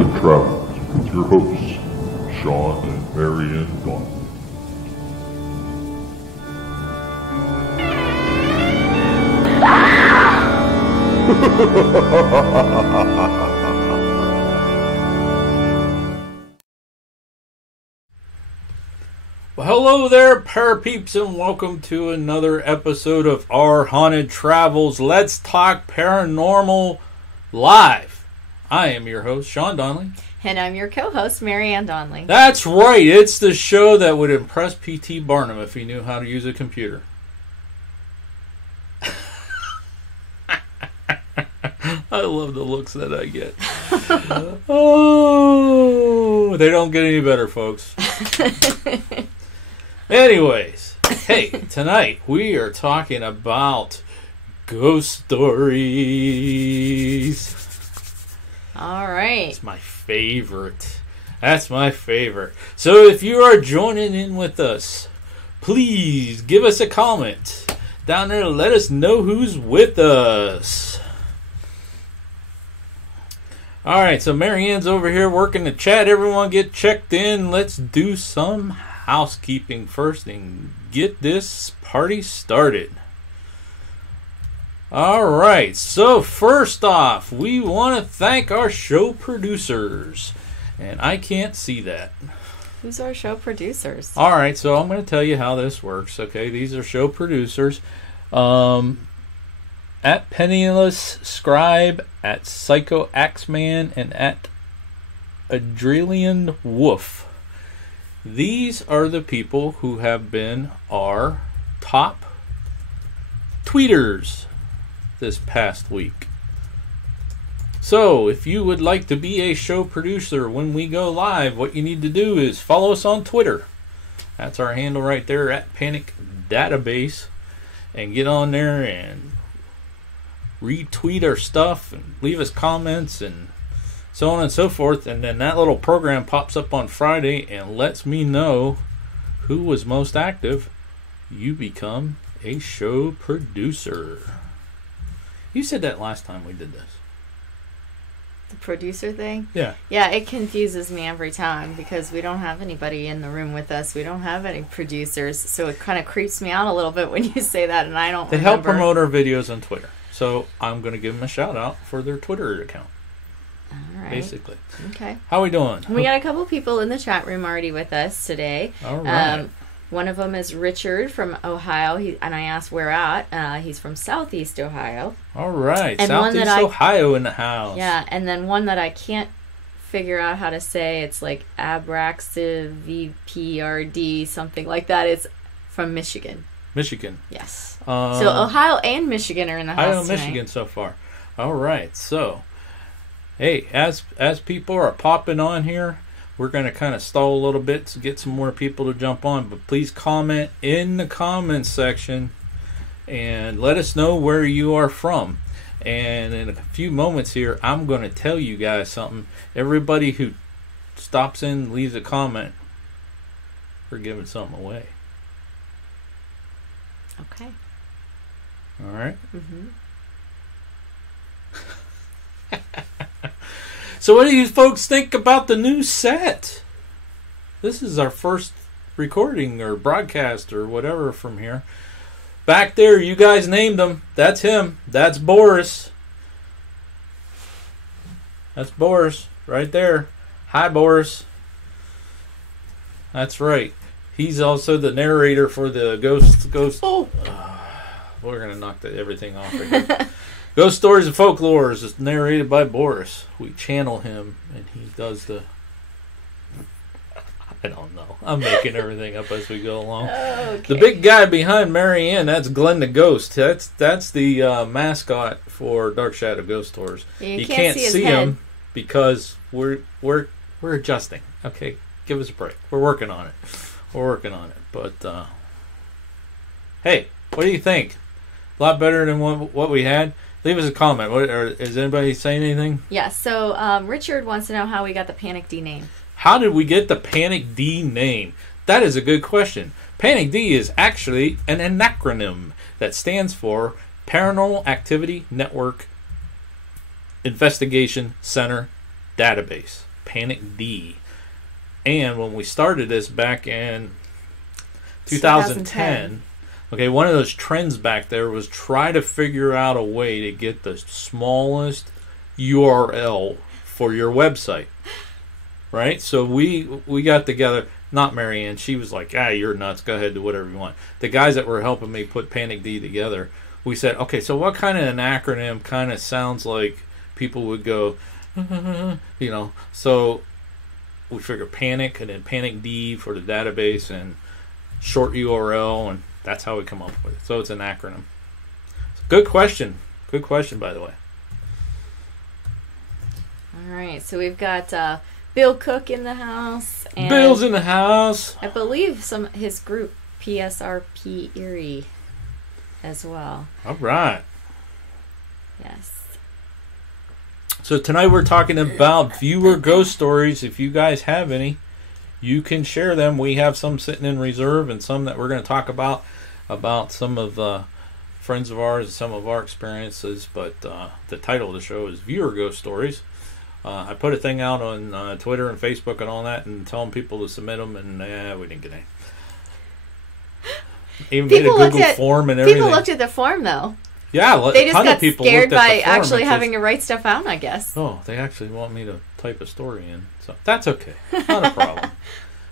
and Travels with your hosts, Sean and Marianne Dawn. Well, hello there, parapeeps, and welcome to another episode of Our Haunted Travels. Let's Talk Paranormal Live. I am your host, Sean Donnelly. And I'm your co-host, Marianne Donnelly. That's right. It's the show that would impress P.T. Barnum if he knew how to use a computer. I love the looks that I get. Oh, they don't get any better, folks. Anyways, hey, tonight we are talking about ghost stories. All right. It's my favorite. That's my favorite. So if you are joining in with us, please give us a comment down there. Let us know who's with us. All right, so Marianne's over here working the chat. Everyone get checked in. Let's do some housekeeping first and get this party started. All right, so first off, we want to thank our show producers. And I can't see that. Who's our show producers? All right, so I'm going to tell you how this works. Okay, these are show producers. At Penniless Scribe, at Psycho Axeman, and at Adrelian Wolf. These are the people who have been our top tweeters this past week. So, if you would like to be a show producer when we go live, what you need to do is follow us on Twitter. That's our handle right there, at PANICdVideos. And get on there and retweet our stuff and leave us comments and so on and so forth, and then that little program pops up on Friday and lets me know who was most active. You become a show producer. You said that last time we did this. The producer thing? Yeah. Yeah, it confuses me every time because we don't have anybody in the room with us. We don't have any producers, so it kind of creeps me out a little bit when you say that, and I don't They remember. help promote our videos on Twitter. So I'm going to give them a shout out for their Twitter account. All right. Basically. Okay. How we doing? We got a couple people in the chat room already with us today. All right. One of them is Richard from Ohio, and I asked where at. He's from Southeast Ohio. All right. And Southeast Ohio in the house. Yeah, and then one that I can't figure out how to say. It's like Abraxavprd, something like that. It's from Michigan. Michigan. Yes. So Ohio and Michigan are in the house Ohio and tonight. Michigan so far. All right. So, hey, as people are popping on here, we're going to kind of stall a little bit to get some more people to jump on. But please comment in the comments section and let us know where you are from. And in a few moments here, I'm going to tell you guys something. Everybody who stops in and leaves a comment, we're giving something away. Okay. All right. Mm-hmm. So what do you folks think about the new set? This is our first recording or broadcast or whatever from here. Back there, you guys named him. That's him. That's Boris. That's Boris right there. Hi, Boris. That's right. He's also the narrator for the Ghost. Oh, we're gonna knock everything off right here. Ghost Stories and Folklore is narrated by Boris. We channel him, and he does the. I don't know. I'm making everything up as we go along. Okay. The big guy behind Marianne, that's Glenn the Ghost. That's the mascot for Dark Shadow Ghost Tours. You can't see his see head. him because we're adjusting. Okay, give us a break. We're working on it. But hey, what do you think? A lot better than what we had. Leave us a comment. Is anybody saying anything? Yeah, so Richard wants to know how we got the PANICd name. How did we get the PANICd name? That is a good question. PANICd is actually an acronym that stands for Paranormal Activity Network Investigation Center Database. Panic D. And when we started this back in 2010, okay, one of those trends back there was try to figure out a way to get the smallest URL for your website. Right? So we got together, not Marianne, she was like, you're nuts, go ahead, do whatever you want. The guys that were helping me put Panic D together, we said, okay, so what kind of an acronym kind of sounds like people would go, you know, so we figured Panic and then Panic D for the database and short URL, and that's how we come up with it. So it's an acronym. Good question. Good question, by the way. All right, so we've got Bill Cook in the house. And Bill's in the house. I believe his group, PSRP Erie, as well. All right. Yes. So tonight we're talking about viewer ghost stories. If you guys have any, you can share them. We have some sitting in reserve and some that we're going to talk about some of the friends of ours and some of our experiences. But the title of the show is Viewer Ghost Stories. I put a thing out on Twitter and Facebook and all that and telling people to submit them, and we didn't get any. Even made a Google form and everything. People looked at the form, though. Yeah, they just got scared by actually having to write stuff out, I guess. Oh, they actually want me to type a story in. So that's okay. Not a problem.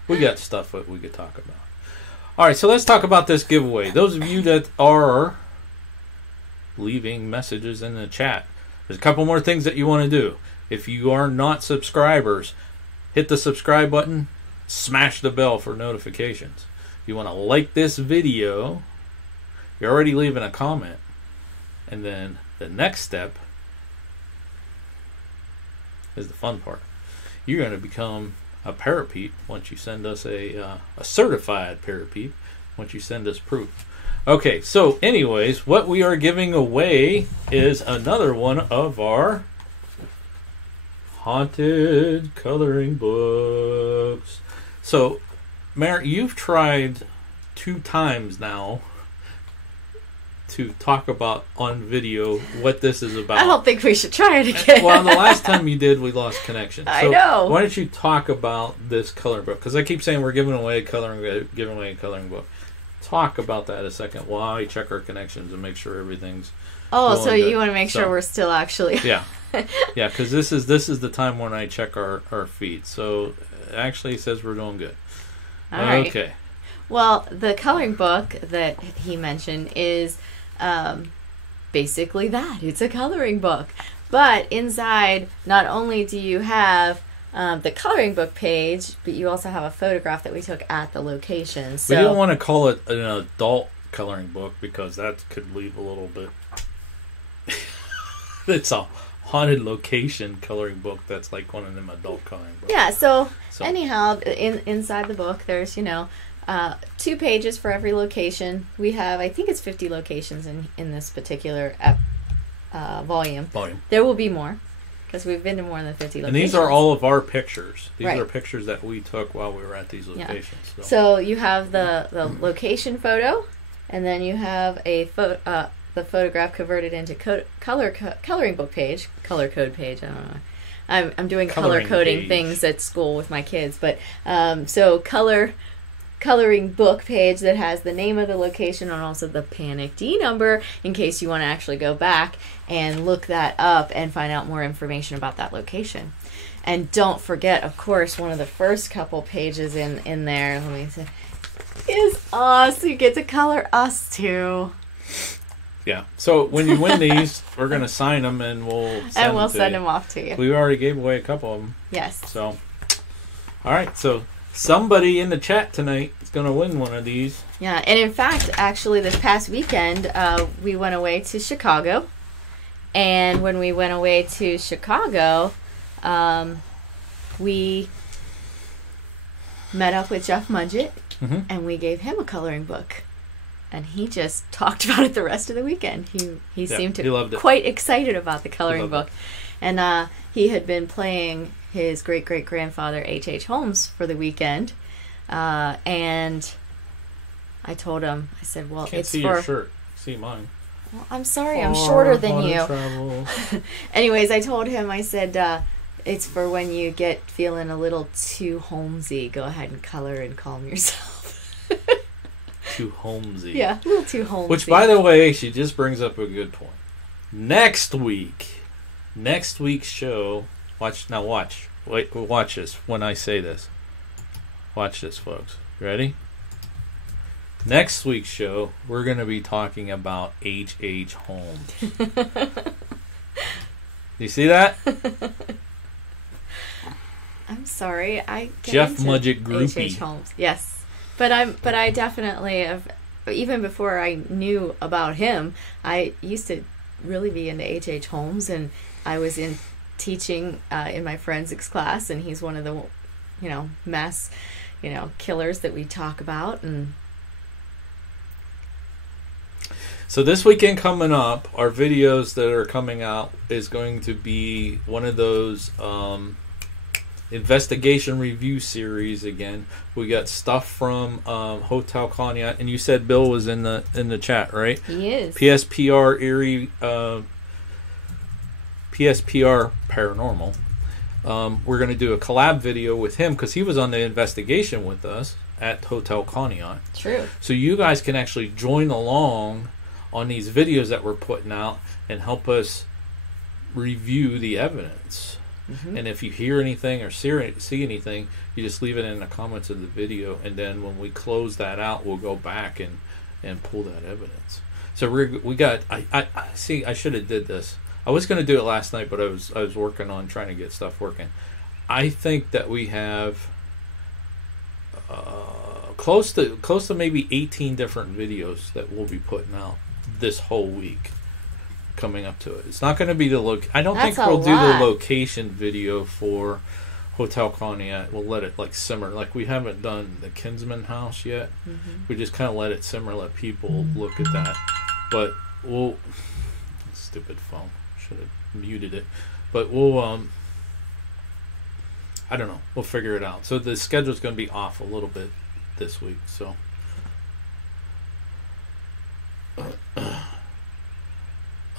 We got stuff that we could talk about. All right, so let's talk about this giveaway. Those of you that are leaving messages in the chat, there's a couple more things that you want to do. If you are not subscribers, hit the subscribe button, smash the bell for notifications. You want to like this video, you're already leaving a comment. And then the next step is the fun part. You're going to become a parapeep once you send us a certified parapeep, once you send us proof. Okay, so anyways, what we are giving away is another one of our haunted coloring books. So, Mary, you've tried 2 times now to talk about on video what this is about. I don't think we should try it again. Well, the last time you did, we lost connection. So I know. Why don't you talk about this coloring book? Because I keep saying we're giving away a coloring book. Talk about that a second while I check our connections and make sure everything's so good. you want to make sure we're still actually... Yeah. Yeah, because this is the time when I check our feed. So actually it says we're doing good. All right. Okay. Well, the coloring book that he mentioned is basically that. It's a coloring book. But inside, not only do you have the coloring book page, but you also have a photograph that we took at the location. So we don't want to call it an adult coloring book because that could leave a little bit... It's a haunted location coloring book that's like one of them adult coloring books. Yeah, so anyhow, inside the book, there's, 2 pages for every location. We have, I think it's 50 locations in this particular volume. There will be more, because we've been to more than 50 locations. And these are all of our pictures. These right. are pictures that we took while we were at these locations. Yeah. So you have the location photo, and then you have the photograph converted into coloring book page, color code page. I don't know. I'm doing color coding things at school with my kids, but so coloring book page that has the name of the location and also the Panic D number in case you want to actually go back and look that up and find out more information about that location. And don't forget, of course, one of the first couple pages in there, let me say, is us. You get to color us too. Yeah. So when you win these, we're going to sign them and we'll send them off to you. We already gave away a couple of them. Yes. So, all right. So somebody in the chat tonight is going to win one of these. Yeah. And in fact, actually, this past weekend, we went away to Chicago. And when we went away to Chicago, we met up with Jeff Mudgett, and we gave him a coloring book. And he just talked about it the rest of the weekend. He seemed to be quite excited about the coloring book. And he had been playing his great-great-grandfather H.H. Holmes for the weekend. And I told him, I said, well, Can't it's see for... your shirt. See mine. Well, I'm sorry, I'm shorter than you. Anyways, I told him, I said, It's for when you get feeling a little too homesy. Go ahead and color and calm yourself. Too homesy. Yeah, a little too homesy. Which, by the way, she just brings up a good point. Next week's show. Watch this when I say this. Watch this, folks. Ready? Next week's show, we're going to be talking about H.H. Holmes. You see that? I'm sorry, I get Jeff into Mudgett groupie. H.H. Holmes. Yes, but I definitely have. Even before I knew about him, I used to really be into H.H. Holmes, and I was in teaching in my forensics class, and he's one of the, mass, killers that we talk about. And so this weekend coming up, our videos that are coming out is going to be one of those investigation review series again. We got stuff from Hotel Cognac, and you said Bill was in the chat, right? He is. PSPR Erie, PSPR Paranormal. We're going to do a collab video with him because he was on the investigation with us at Hotel Cognac. True. So you guys can actually join along on these videos that we're putting out and help us review the evidence. Mm-hmm. And if you hear anything or see anything, you just leave it in the comments of the video, and then when we close that out, we'll go back and pull that evidence. So we got. I see. I should have did this. I was going to do it last night, but I was working on trying to get stuff working. I think that we have close to maybe 18 different videos that we'll be putting out this whole week coming up to it. It's not going to be I don't think we'll do the location video for Hotel Cognac. We'll let it simmer. We haven't done the Kinsman house yet. Mm-hmm. We just kind of let it simmer, let people look at that. But we'll... Stupid phone. Should have muted it. But we'll... I don't know. We'll figure it out. So the schedule's going to be off a little bit this week. So...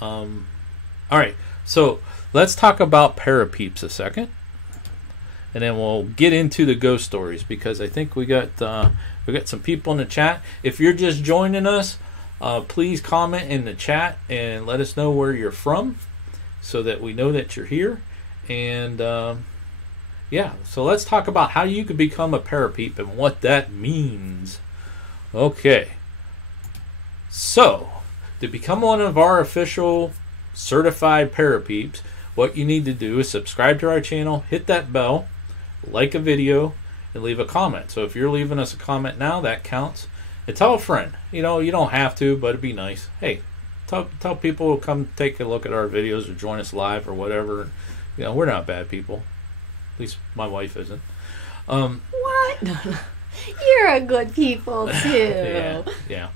all right, so let's talk about parapeeps a second, and then we'll get into the ghost stories, because I think we got some people in the chat. If you're just joining us, please comment in the chat and let us know where you're from, so that we know that you're here. And yeah, so let's talk about how you could become a parapeep and what that means. Okay, so to become one of our official certified parapeeps, what you need to do is subscribe to our channel, hit that bell, like a video, and leave a comment. So if you're leaving us a comment now, that counts. And tell a friend. You don't have to, but it'd be nice. Hey, tell people to come take a look at our videos or join us live or whatever. We're not bad people. At least my wife isn't. What? You're a good people too. Yeah.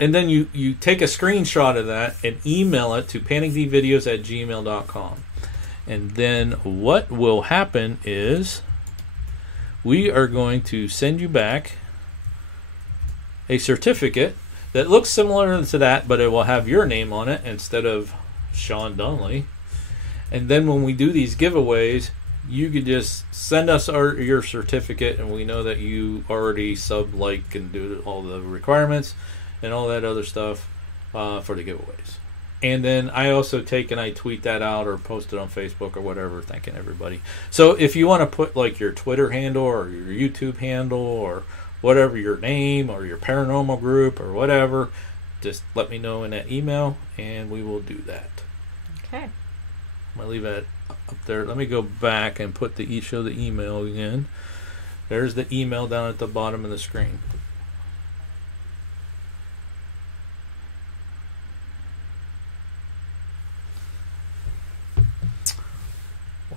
And then you take a screenshot of that and email it to PANICdVideos@gmail.com. And then what will happen is we are going to send you back a certificate that looks similar to that, but it will have your name on it instead of Sean Dunley. And then when we do these giveaways, you could just send us your certificate, and we know that you already like, and do all the requirements and all that other stuff for the giveaways. And then I also take and I tweet that out or post it on Facebook or whatever, thanking everybody. So if you want to put your Twitter handle or your YouTube handle or whatever, your name or your paranormal group or whatever, just let me know in that email and we will do that. Okay. I'm going to leave that up there. Let me go back and show the email again. There's the email down at the bottom of the screen.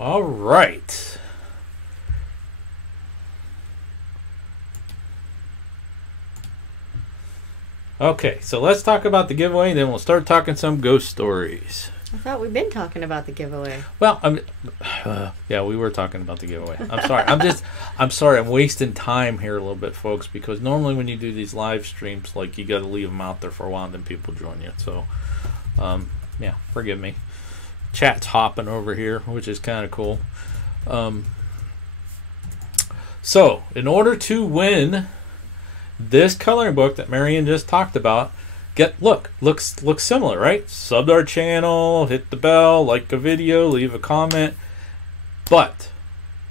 All right. Okay, so let's talk about the giveaway, then we'll start talking some ghost stories. I thought we've been talking about the giveaway. Well, yeah, we were talking about the giveaway. I'm sorry. I'm sorry. I'm wasting time here a little bit, folks, because normally when you do these live streams, you got to leave them out there for a while, and then people join you. So, yeah, forgive me. chat's hopping over here, which is kind of cool. So, in order to win this coloring book that Marianne just talked about, looks similar, right? Sub to our channel, hit the bell, like a video, leave a comment. But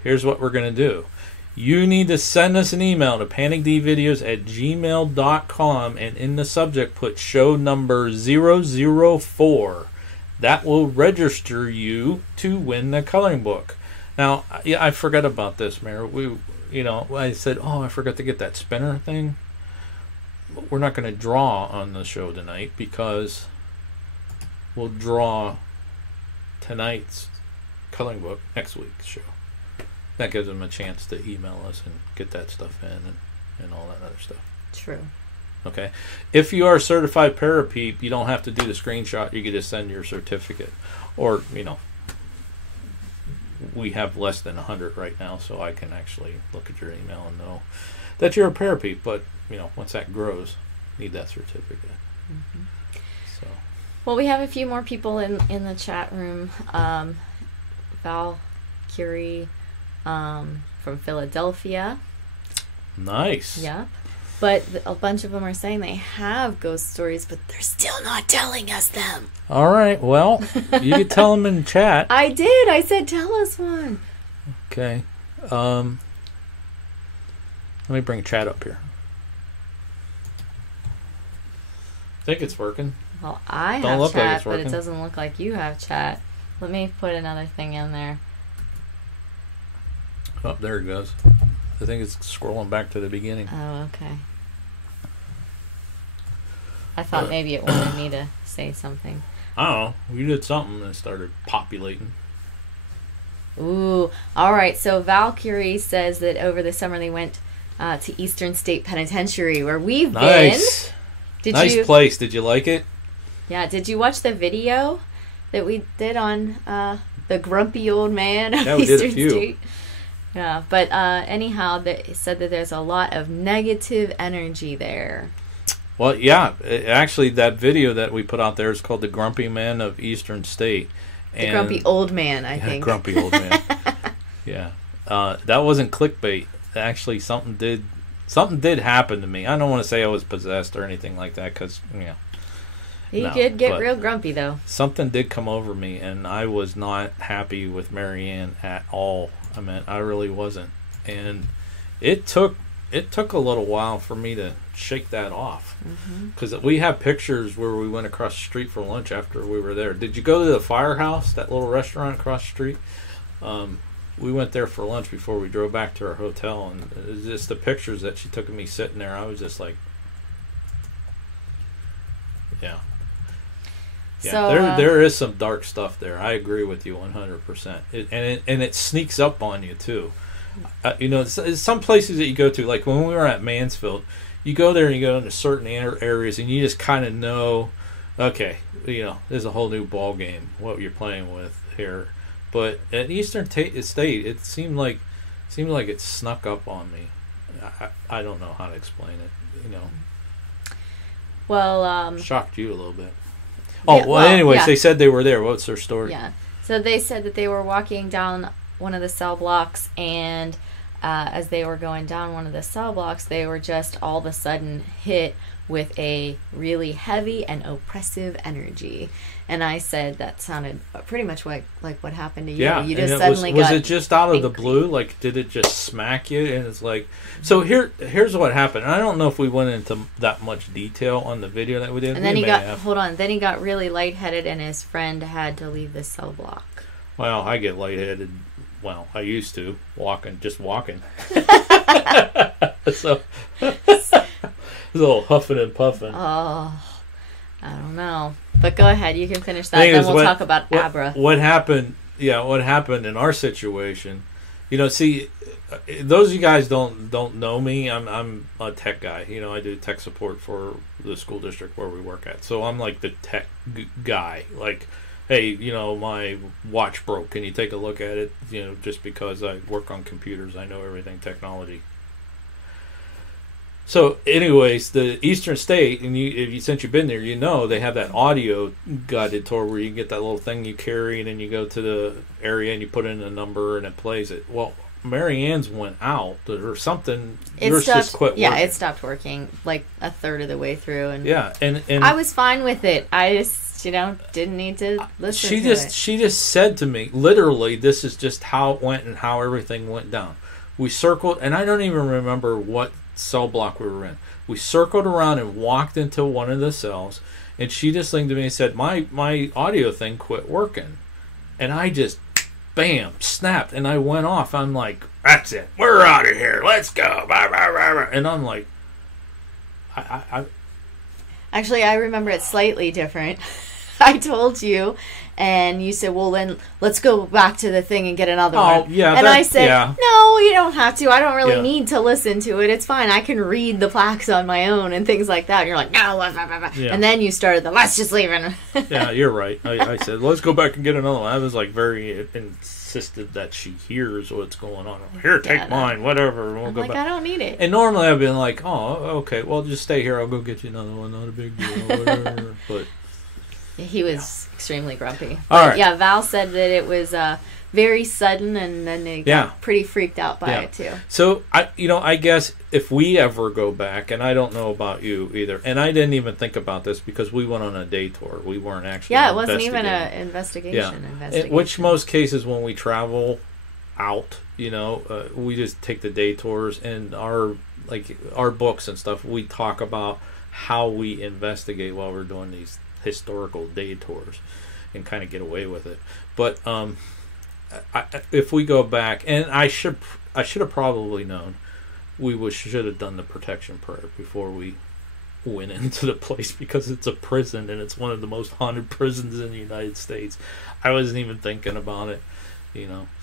here's what we're going to do. You need to send us an email to panicdvideos@gmail.com, and in the subject put show number 004. That will register you to win the coloring book. Now, yeah, I forgot about this, Mary. I said, I forgot to get that spinner thing. We're not going to draw on the show tonight because we'll draw tonight's coloring book next week's show. That gives them a chance to email us and get that stuff in and all that other stuff. True. Okay. If you are a certified parapeep, you don't have to do the screenshot. You can just send your certificate. Or, we have less than 100 right now, so I can actually look at your email and know that you're a parapeep. But, once that grows, you need that certificate. Mm-hmm. So. Well, we have a few more people in the chat room. Val Curie from Philadelphia. Nice. Yeah. But a bunch of them are saying they have ghost stories, but they're still not telling us them. All right. Well, you can tell them in chat. I did. I said, tell us one. Okay. Let me bring chat up here. I think it's working. Well, I Don't have look like chat, it's but it working. doesn't look like you have chat. Let me put another thing in there. Oh, there it goes. I think it's scrolling back to the beginning. Oh, okay. I thought maybe it wanted me to say something. I don't know. You did something and it started populating. Ooh. All right. So Valkyrie says that over the summer they went to Eastern State Penitentiary, where we've Nice. been. Nice place. Did you like it? Yeah. Did you watch the video that we did on the grumpy old man of Yeah, we did a Eastern few. State? Yeah. But anyhow, they said that there's a lot of negative energy there. Well, yeah. Actually, that video that we put out there is called The Grumpy Man of Eastern State. The grumpy old man, I think. Grumpy old man. Yeah. That wasn't clickbait. Actually, something did happen to me. I don't want to say I was possessed or anything like that because, He did get real grumpy, though. Something did come over me, and I was not happy with Marianne at all. I really wasn't. And it took a little while for me to shake that off. Because we have pictures where we went across the street for lunch after we were there. Did you go to the Firehouse, that little restaurant across the street? We went there for lunch before we drove back to our hotel, and it was just the pictures that she took of me sitting there. I was just like, yeah. Yeah, So, there is some dark stuff there. I agree with you 100%. And it sneaks up on you too. Some places that you go to, like when we were at Mansfield, you go there and you go into certain areas, and you just kind of know, okay, there's a whole new ball game what you're playing with here. But at Eastern State, it seemed like it snuck up on me. I don't know how to explain it. Well, shocked you a little bit. Anyways, yeah. They said they were there. What's their story? Yeah. So they said that they were walking down one of the cell blocks, and as they were going down one of the cell blocks, they were just all of a sudden hit with a really heavy and oppressive energy. And I said that sounded pretty much like what happened to you. Yeah, You just suddenly was got it just out of angry. the blue? Like, did it just smack you? And it's like, so here's what happened. And I don't know if we went into that much detail on the video that we did. And then then he got really lightheaded, and his friend had to leave the cell block. Well, I get lightheaded. Well, I used to just walking. So a little huffing and puffing. Oh, I don't know. But go ahead, you can finish that. Then we'll talk about Abra. What happened? Yeah, what happened in our situation? See, those of you guys don't know me. I'm a tech guy. I do tech support for the school district where we work at. So I'm like the tech guy. Like, hey, my watch broke. Can you take a look at it? Just because I work on computers, I know everything technology. So, anyways, the Eastern State, and since you've been there, you know they have that audio guided tour where you get that little thing you carry, and then you go to the area and you put in a number and it plays it. Well, Mary Ann's went out or something. Yours just quit working. Yeah, it stopped working like a third of the way through, and and I was fine with it. I just didn't need to listen. She just said to me, literally, this is just how it went and how everything went down. We circled, and I don't even remember what cell block we were in. We circled around and walked into one of the cells, and she just linked to me and said, my audio thing quit working. And I just, bam, snapped, and I went off. I'm like, that's it. We're out of here. Let's go. And I'm like, Actually, I remember it slightly different. I told you, and you said, well, then let's go back to the thing and get another one. Yeah, and I said, no, you don't have to. I don't really need to listen to it. It's fine. I can read the plaques on my own and things like that. And you're like, no. And then you started let's just leave it. Yeah, you're right. I said, let's go back and get another one. I was like very insisted that she hears what's going on. Here, take mine, whatever. We'll go back. I don't need it. And normally I've been like, oh, okay, well, just stay here. I'll go get you another one. Not a big deal, whatever. But he was extremely grumpy. All right. Yeah, Val said that it was very sudden, and then they got pretty freaked out by it too. So I guess if we ever go back, and I don't know about you either, and I didn't even think about this because we went on a day tour. We weren't actually. Yeah, it wasn't even an investigation. In which most cases when we travel out, we just take the day tours, and our books and stuff. We talk about how we investigate while we're doing these historical day tours and kind of get away with it. But if we go back, and I should have probably known, should have done the protection prayer before we went into the place, because it's a prison and it's one of the most haunted prisons in the United States. I wasn't even thinking about it,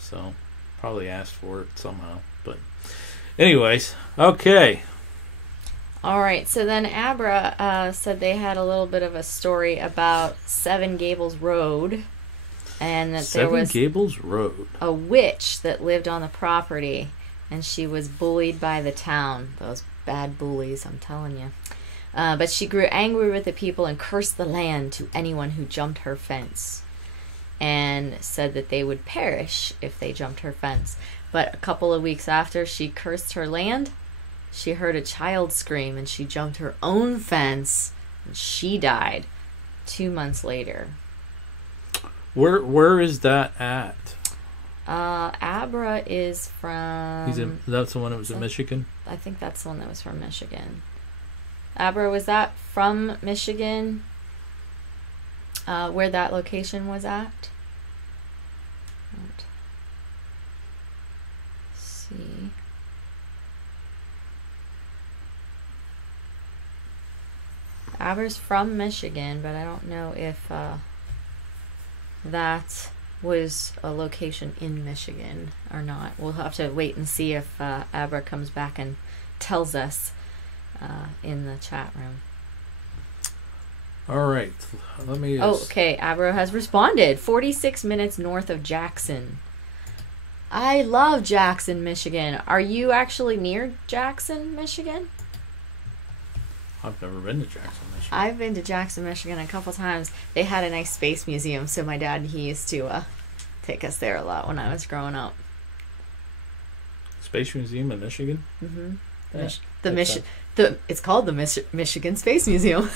so probably asked for it somehow. But anyways, okay. All right, so then Abra said they had a little bit of a story about Seven Gables Road, and that there was Gables Road, a witch that lived on the property, and she was bullied by the town. Those bad bullies, I'm telling you. But she grew angry with the people and cursed the land to anyone who jumped her fence, and said that they would perish if they jumped her fence. But a couple of weeks after she cursed her land, she heard a child scream, and she jumped her own fence, and she died 2 months later. Where is that at? Abra is from... That's the one that was in Michigan? I think that's the one that was from Michigan. Abra, was that from Michigan? Where that location was at? Let's see... Abra's from Michigan, but I don't know if that was a location in Michigan or not. We'll have to wait and see if Abra comes back and tells us in the chat room. All right. Let me... okay. Abra has responded. 46 minutes north of Jackson. I love Jackson, Michigan. Are you actually near Jackson, Michigan? I've never been to Jackson, Michigan. I've been to Jackson, Michigan a couple times. They had a nice space museum, so my dad, he used to take us there a lot when I was growing up. Space Museum in Michigan? Mm-hmm. Yeah, it's called the Michigan Space Museum.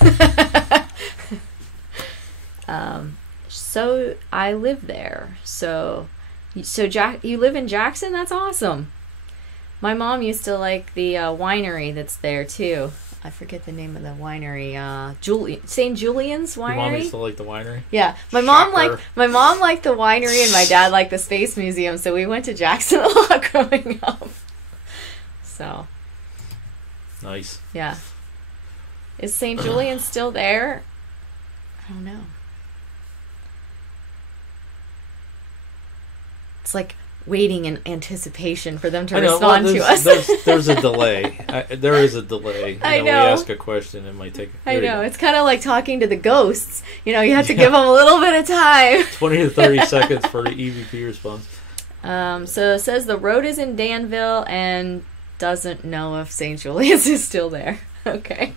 So I live there. So you live in Jackson? That's awesome. My mom used to like the winery that's there too. I forget the name of the winery. St. Julian's Winery. Your mom used to like the winery? Yeah, my mom liked the winery, and my dad liked the space museum. So we went to Jackson a lot growing up. So nice. Yeah. Is St. Julian's still there? I don't know. It's like waiting in anticipation for them to respond to us. There's a delay. There is a delay. I know. We ask a question, it might take... I know. It's kind of like talking to the ghosts. You have to give them a little bit of time. 20 to 30 seconds for the EVP response. So it says the road is in Danville and doesn't know if St. Julius is still there. Okay.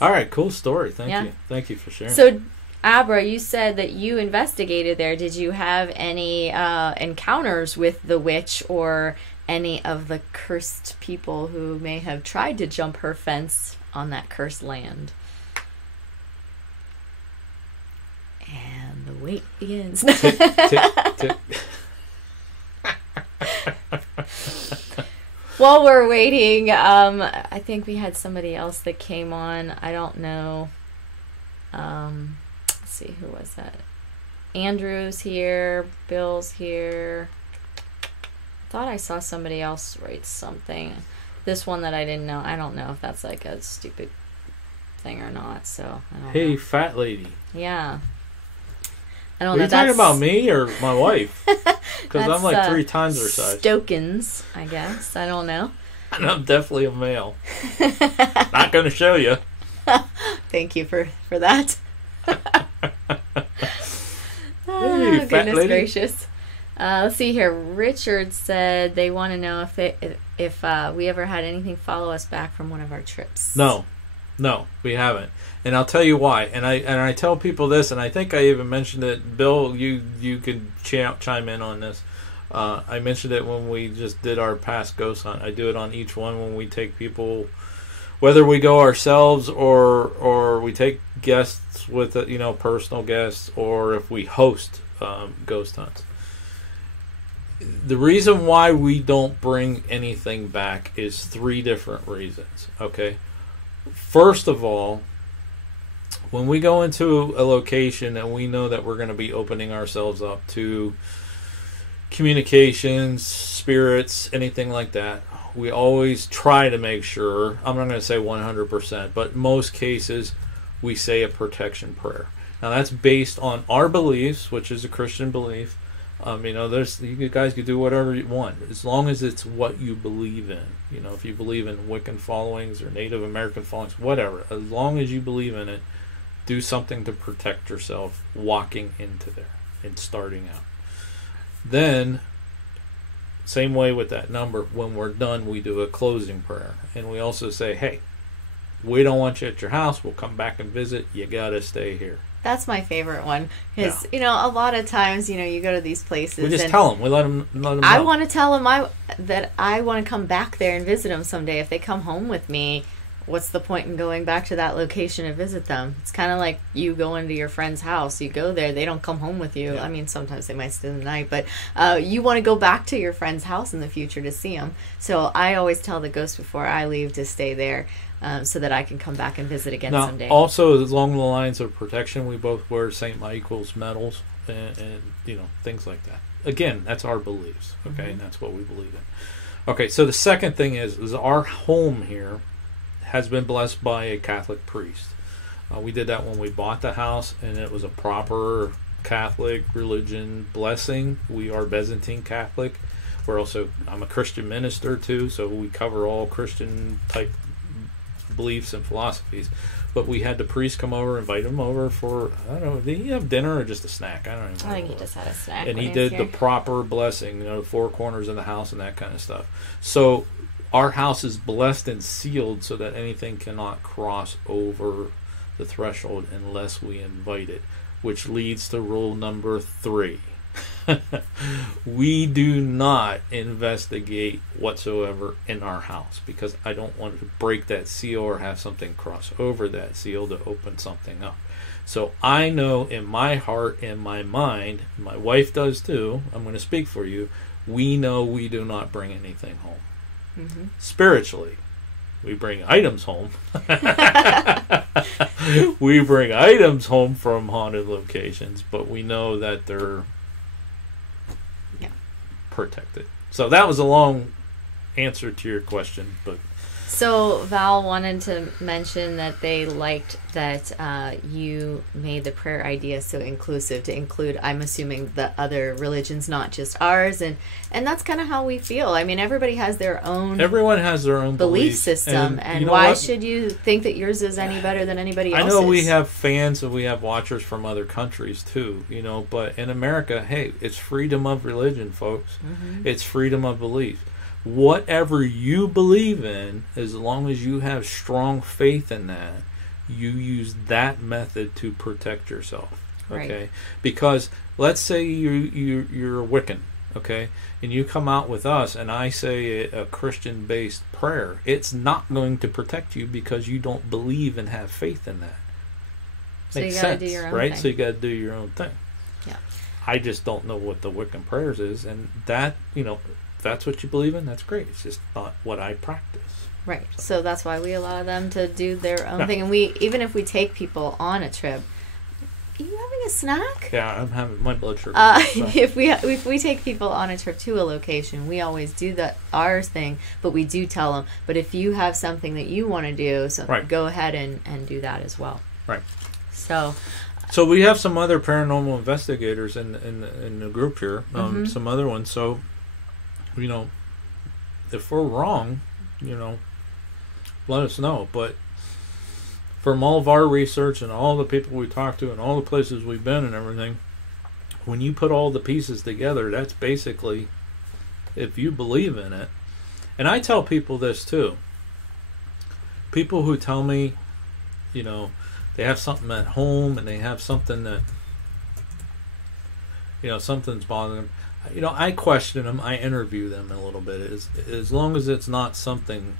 All right. Cool story. Thank you. Thank you for sharing. So, Abra, you said that you investigated there. Did you have any encounters with the witch or any of the cursed people who may have tried to jump her fence on that cursed land? And the wait begins. Tick, tick. While we're waiting, I think we had somebody else that came on. I don't know. Let's see, who was that? Andrew's here. Bill's here. I thought I saw somebody else write something. This one that I didn't know. I don't know if that's like a stupid thing or not. So I don't know. Fat lady. Yeah. I don't Are know. you talking about me or my wife? Because I'm like 3 times her size. Stokens, I guess. I don't know. And I'm definitely a male. Not going to show you. Thank you for that. Hey, fat goodness lady. gracious. Let's see here. Richard said they want to know if we ever had anything follow us back from one of our trips. No, we haven't, and I'll tell you why. And I tell people this, and I think I even mentioned it. Bill, you can chime in on this. I mentioned it when we just did our past ghost hunt. I do it on each one when we take people, whether we go ourselves or we take guests with personal guests, or if we host ghost hunts. The reason why we don't bring anything back is 3 different reasons. Okay. First of all, when we go into a location and we know that we're going to be opening ourselves up to communications, spirits, anything like that, we always try to make sure, I'm not going to say 100%, but in most cases, we say a protection prayer. Now, that's based on our beliefs, which is a Christian belief. You guys can do whatever you want, as long as it's what you believe in. If you believe in Wiccan followings or Native American followings, whatever, as long as you believe in it, do something to protect yourself walking into there and starting out. Then, same way with that number, when we're done, we do a closing prayer. And we also say, hey, we don't want you at your house. We'll come back and visit. You got to stay here. That's my favorite one. Because, a lot of times, you go to these places. We just tell them. We let them know. I want to tell them that I want to come back there and visit them someday. If they come home with me, what's the point in going back to that location to visit them? It's kind of like you go into your friend's house. You go there. They don't come home with you. Yeah. I mean, sometimes they might stay the night. But you want to go back to your friend's house in the future to see them. So I always tell the ghost before I leave to stay there. So that I can come back and visit again someday. Also, along the lines of protection, we both wear St. Michael's medals and things like that. Again, that's our beliefs, okay? And that's what we believe in. Okay, so the second thing is our home here has been blessed by a Catholic priest. We did that when we bought the house, and it was a proper Catholic religion blessing. We are Byzantine Catholic. I'm a Christian minister too, so we cover all Christian type beliefs and philosophies. But we had the priest come over, invite him over for, I don't know, did he have dinner or just a snack? I don't even know. I think he just had a snack. And he did the proper blessing, the 4 corners of the house and that kind of stuff. So our house is blessed and sealed so that anything cannot cross over the threshold unless we invite it, which leads to rule number 3. We do not investigate whatsoever in our house, because I don't want to break that seal or have something cross over that seal to open something up. So I know in my heart and my mind, and my wife does too, I'm going to speak for you, we know we do not bring anything home. Spiritually, we bring items home. We bring items home from haunted locations, but we know that they're protected. So that was a long answer to your question, but so Val wanted to mention that they liked that you made the prayer idea so inclusive, to include, I'm assuming, the other religions, not just ours, and that's kind of how we feel. I mean, everybody has their own. Everyone has their own belief system, and why should you think that yours is any better than anybody else's? I know we have fans and we have watchers from other countries too, but in America, hey, it's freedom of religion, folks. It's freedom of belief. whatever you believe in, as long as you have strong faith in that, you use that method to protect yourself. Okay, Right. because let's say you're a Wiccan, okay, and you come out with us, and I say a Christian-based prayer. It's not going to protect you because you don't believe and have faith in that. So Makes you gotta sense, do your own right? thing. So you got to do your own thing. Yeah. I just don't know what the Wiccan prayers is, and that, you know, if that's what you believe in, that's great. It's just not what I practice. Right. So that's why we allow them to do their own Yeah. thing. And even if we take people on a trip, are you having a snack? Yeah, I'm having my blood sugar. so. If we take people on a trip to a location, we always do our thing, but we do tell them. But if you have something that you want to do, so Right. go ahead and do that as well. Right. So So we have some other paranormal investigators in the group here, some other ones. So, you know, if we're wrong, you know, let us know. But from all of our research and all the people we talked to and all the places we've been and everything, when you put all the pieces together, that's basically, if you believe in it. And I tell people this too. People who tell me, you know, they have something at home and they have something that, you know, something's bothering them. You know, I question them. I interview them a little bit. As long as it's not something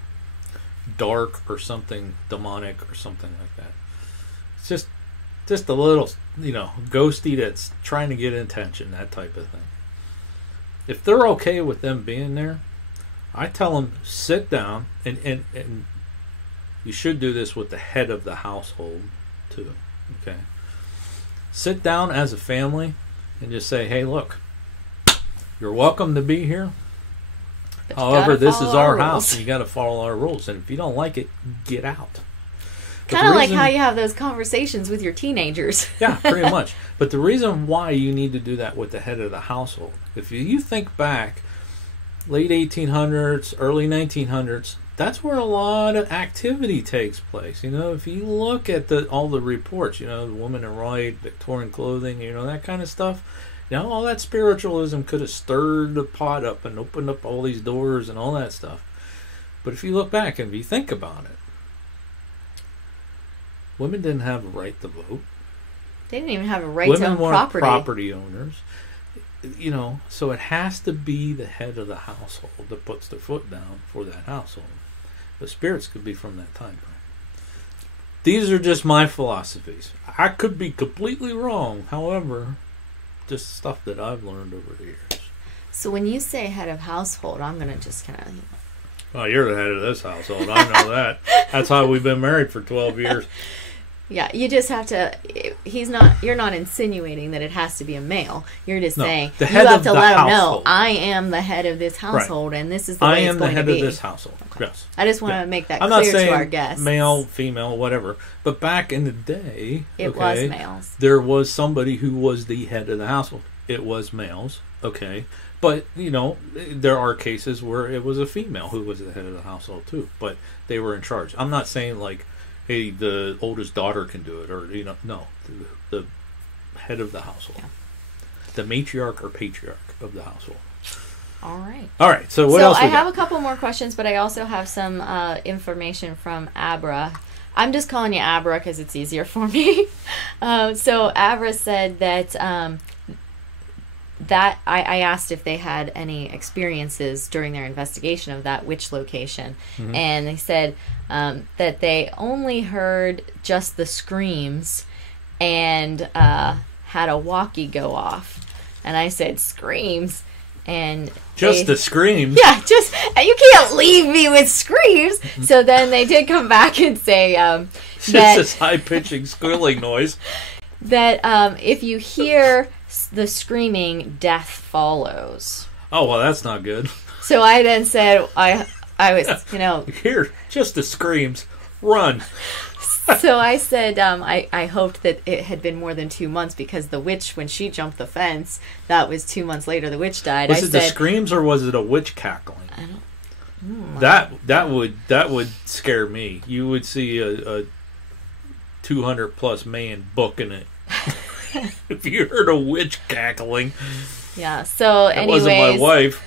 dark or something demonic or something like that. It's just a little, you know, ghosty that's trying to get attention, that type of thing. If they're okay with them being there, I tell them, sit down, and you should do this with the head of the household too. Okay, sit down as a family and just say, hey, look, you're welcome to be here. but you However, gotta this is follow our rules. house, and you got to follow our rules. And if you don't like it, get out. But Kind the of like reason- how you have those conversations with your teenagers. Yeah, pretty much. But the reason why you need to do that with the head of the household, if you think back, late 1800s, early 1900s, that's where a lot of activity takes place. You know, if you look at all the reports, you know, the woman in white, Victorian clothing, you know, that kind of stuff, you know, all that spiritualism could have stirred the pot up and opened up all these doors and all that stuff. But if you look back and if you think about it, women didn't have a right to vote. They didn't even have a right Women to own weren't property. owners. You know, so it has to be the head of the household that puts their foot down for that household. The spirits could be from that time frame. These are just my philosophies. I could be completely wrong. However, just stuff that I've learned over the years. So when you say head of household, I'm going to just kind of... Well, you're the head of this household. I know that. That's how we've been married for 12 years. Yeah, you just have to... You're not insinuating that it has to be a male. You're just No, saying the you head have of to the let them know, household. I am the head of this household, and this is the I way it's am the going to head be. of this household. Yes. I just want Yeah. to make that I'm not clear saying to our guests. male, female, whatever. But back in the day, It okay, was males. there was somebody who was the head of the household. It was males, okay. But, you know, there are cases where it was a female who was the head of the household too. But they were in charge. I'm not saying like, hey, the oldest daughter can do it, or, you know, no. The head of the household. Yeah. The matriarch or patriarch of the household. All right. All right, so what So else I we have got? a couple more questions, but I also have some information from Abra. I'm just calling you Abra because it's easier for me. So Abra said that that I asked if they had any experiences during their investigation of that witch location, and they said that they only heard just the screams and had a walkie go off. And I said, screams? And Just the screams. yeah, just you can't leave me with screams. So then they did come back and say It's just this high-pitching squealing noise. that if you hear the screaming, death follows. Oh, well, that's not good. So I then said I was, you know, Here, just the screams. Run. so I said I hoped that it had been more than 2 months because the witch, when she jumped the fence, that was 2 months later. The witch died. Was I it said, the screams or was it a witch cackling? I don't. That would scare me. You would see a 200+ man booking it. If you heard a witch cackling, Yeah. So that anyways, wasn't my wife.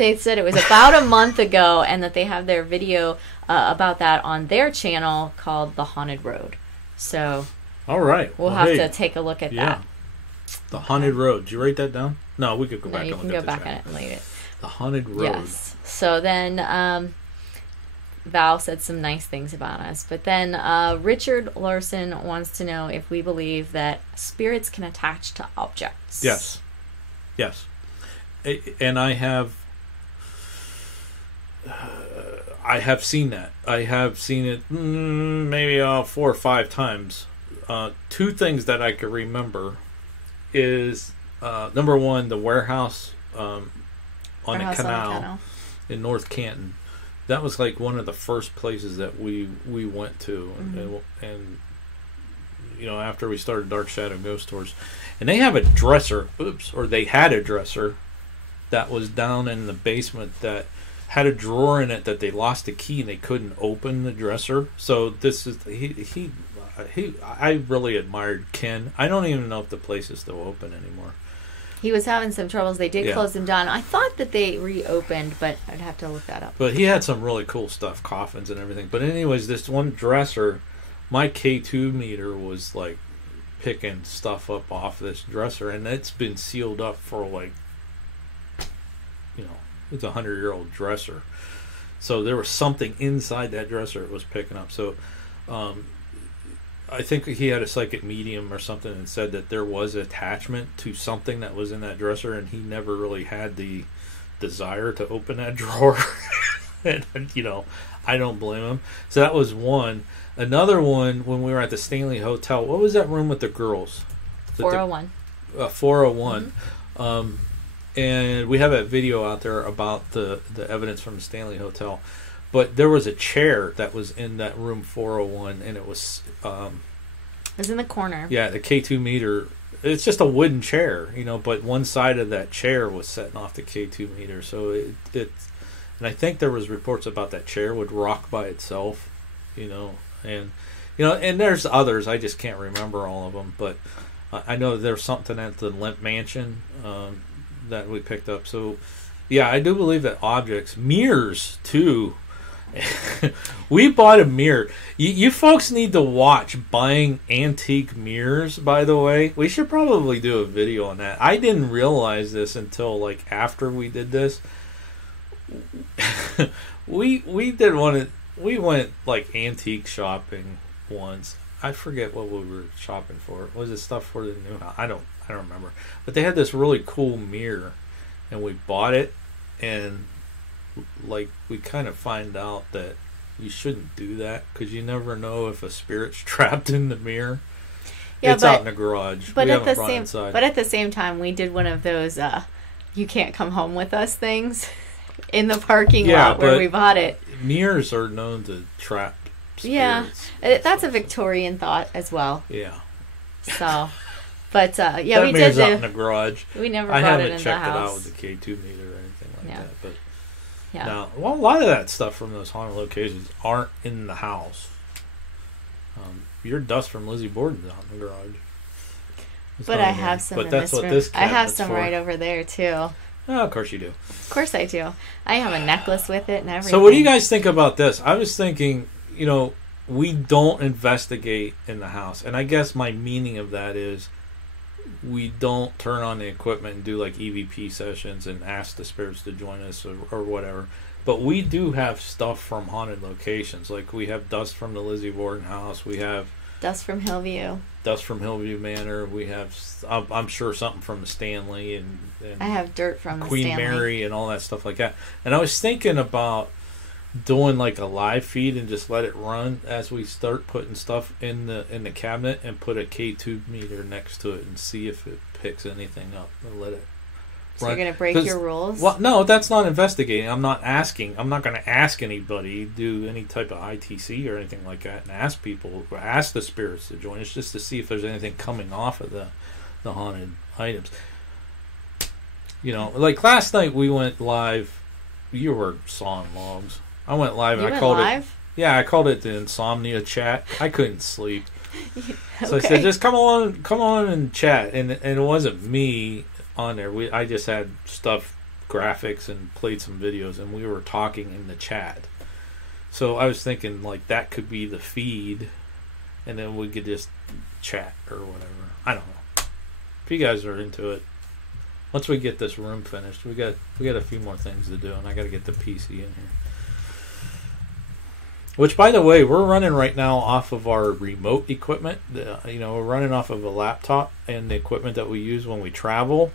They said it was about a month ago, and that they have their video about that on their channel called The Haunted Road. So, all right, we'll have to take a look at that. The Haunted Road. Did you write that down? No, we could go back. You can go back on it and read it. The Haunted Road. Yes. So then Val said some nice things about us. But then Richard Larson wants to know if we believe that spirits can attach to objects. Yes. Yes. And I have seen that. I have seen it maybe 4 or 5 times. 2 things that I could remember is number one, the warehouse on the canal in North Canton. That was like one of the first places that we went to, and you know, after we started Dark Shadow Ghost Tours, and they have a dresser. Or they had a dresser that was down in the basement that had a drawer in it that they lost the key and they couldn't open the dresser. So this is he I really admired Ken. I don't even know if the place is still open anymore. He was having some troubles. They did close them down. I thought that they reopened, but I'd have to look that up. But he had some really cool stuff, coffins and everything. But anyways, this one dresser, my K2 meter was like picking stuff up off this dresser, and it's been sealed up for like, you know, it's a 100-year-old dresser. So there was something inside that dresser it was picking up. So I think he had a psychic medium or something and said that there was attachment to something that was in that dresser, and he never really had the desire to open that drawer. And, you know, I don't blame him. So that was one. Another one, when we were at the Stanley Hotel, what was that room with the girls? 401. 401. And we have a video out there about the evidence from the Stanley Hotel. But there was a chair that was in that room 401, and it was... it was in the corner. Yeah, the K2 meter. It's just a wooden chair, you know, but one side of that chair was setting off the K2 meter. So and I think there was reports about that chair would rock by itself, you know, and there's others. I just can't remember all of them, but I know there's something at the Limp Mansion that we picked up. So, yeah, I do believe that objects, mirrors too. We bought a mirror. You folks need to watch buying antique mirrors, by the way. We should probably do a video on that. I didn't realize this until like after we did this. we went like antique shopping once. I forget what we were shopping for. Was it stuff for the new house? I don't remember. But they had this really cool mirror, and we bought it, and like we kind of find out that you shouldn't do that because you never know if a spirit's trapped in the mirror. Yeah, it's out in the garage. But at the same time, we did one of those "you can't come home with us" things in the parking lot where we bought it. Mirrors are known to trap spirits. Yeah, that's a Victorian thought as well. Yeah. So, but that we mirror's did out in the garage. We never brought it in the house. I haven't checked it out with the K2 meter or anything like that, but. Yeah. Now, well, a lot of that stuff from those haunted locations aren't in the house. Your dust from Lizzie Borden's out in the garage. But I have some in this room. I have some right over there, too. Oh, of course you do. Of course I do. I have a necklace with it and everything. So what do you guys think about this? I was thinking, you know, we don't investigate in the house. And I guess my meaning of that is we don't turn on the equipment and do like EVP sessions and ask the spirits to join us or whatever. But we do have stuff from haunted locations. Like we have dust from the Lizzie Borden house. We have dust from Hillview. Dust from Hillview Manor. We have, I'm sure, something from the Stanley and I have dirt from Queen Stanley. Mary and all that stuff like that. And I was thinking about doing like a live feed and just let it run as we start putting stuff in the cabinet and put a K2 meter next to it and see if it picks anything up and let it so run. You're going to break your rules? Well, no, that's not investigating. I'm not going to ask anybody, do any type of ITC or anything like that and ask people, ask the spirits to join us just to see if there's anything coming off of the haunted items. You know, like last night we went live. You were sawing logs. I went live. You and went called live? I called it the insomnia chat. I couldn't sleep, so I Okay. said, "Just come on and chat." And it wasn't me on there. I just had stuff graphics and played some videos, and we were talking in the chat. So I was thinking, like, that could be the feed, and then we could just chat or whatever. I don't know. If you guys are into it, once we get this room finished, we got a few more things to do, and I got to get the PC in here. Which, by the way, we're running right now off of our remote equipment. We're running off of a laptop and the equipment that we use when we travel.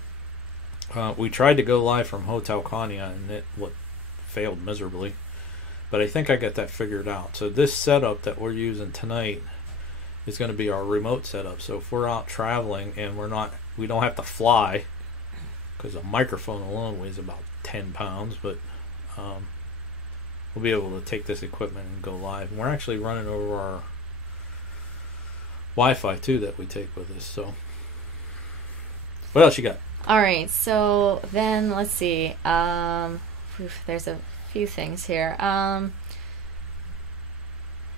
We tried to go live from Hotel Kanya, and it failed miserably. But I think I got that figured out. So this setup that we're using tonight is going to be our remote setup. So if we're out traveling and we don't have to fly, because a microphone alone weighs about 10 pounds, but we'll be able to take this equipment and go live. And we're actually running over our Wi-Fi too that we take with us. So what else you got? All right, so then let's see. There's a few things here.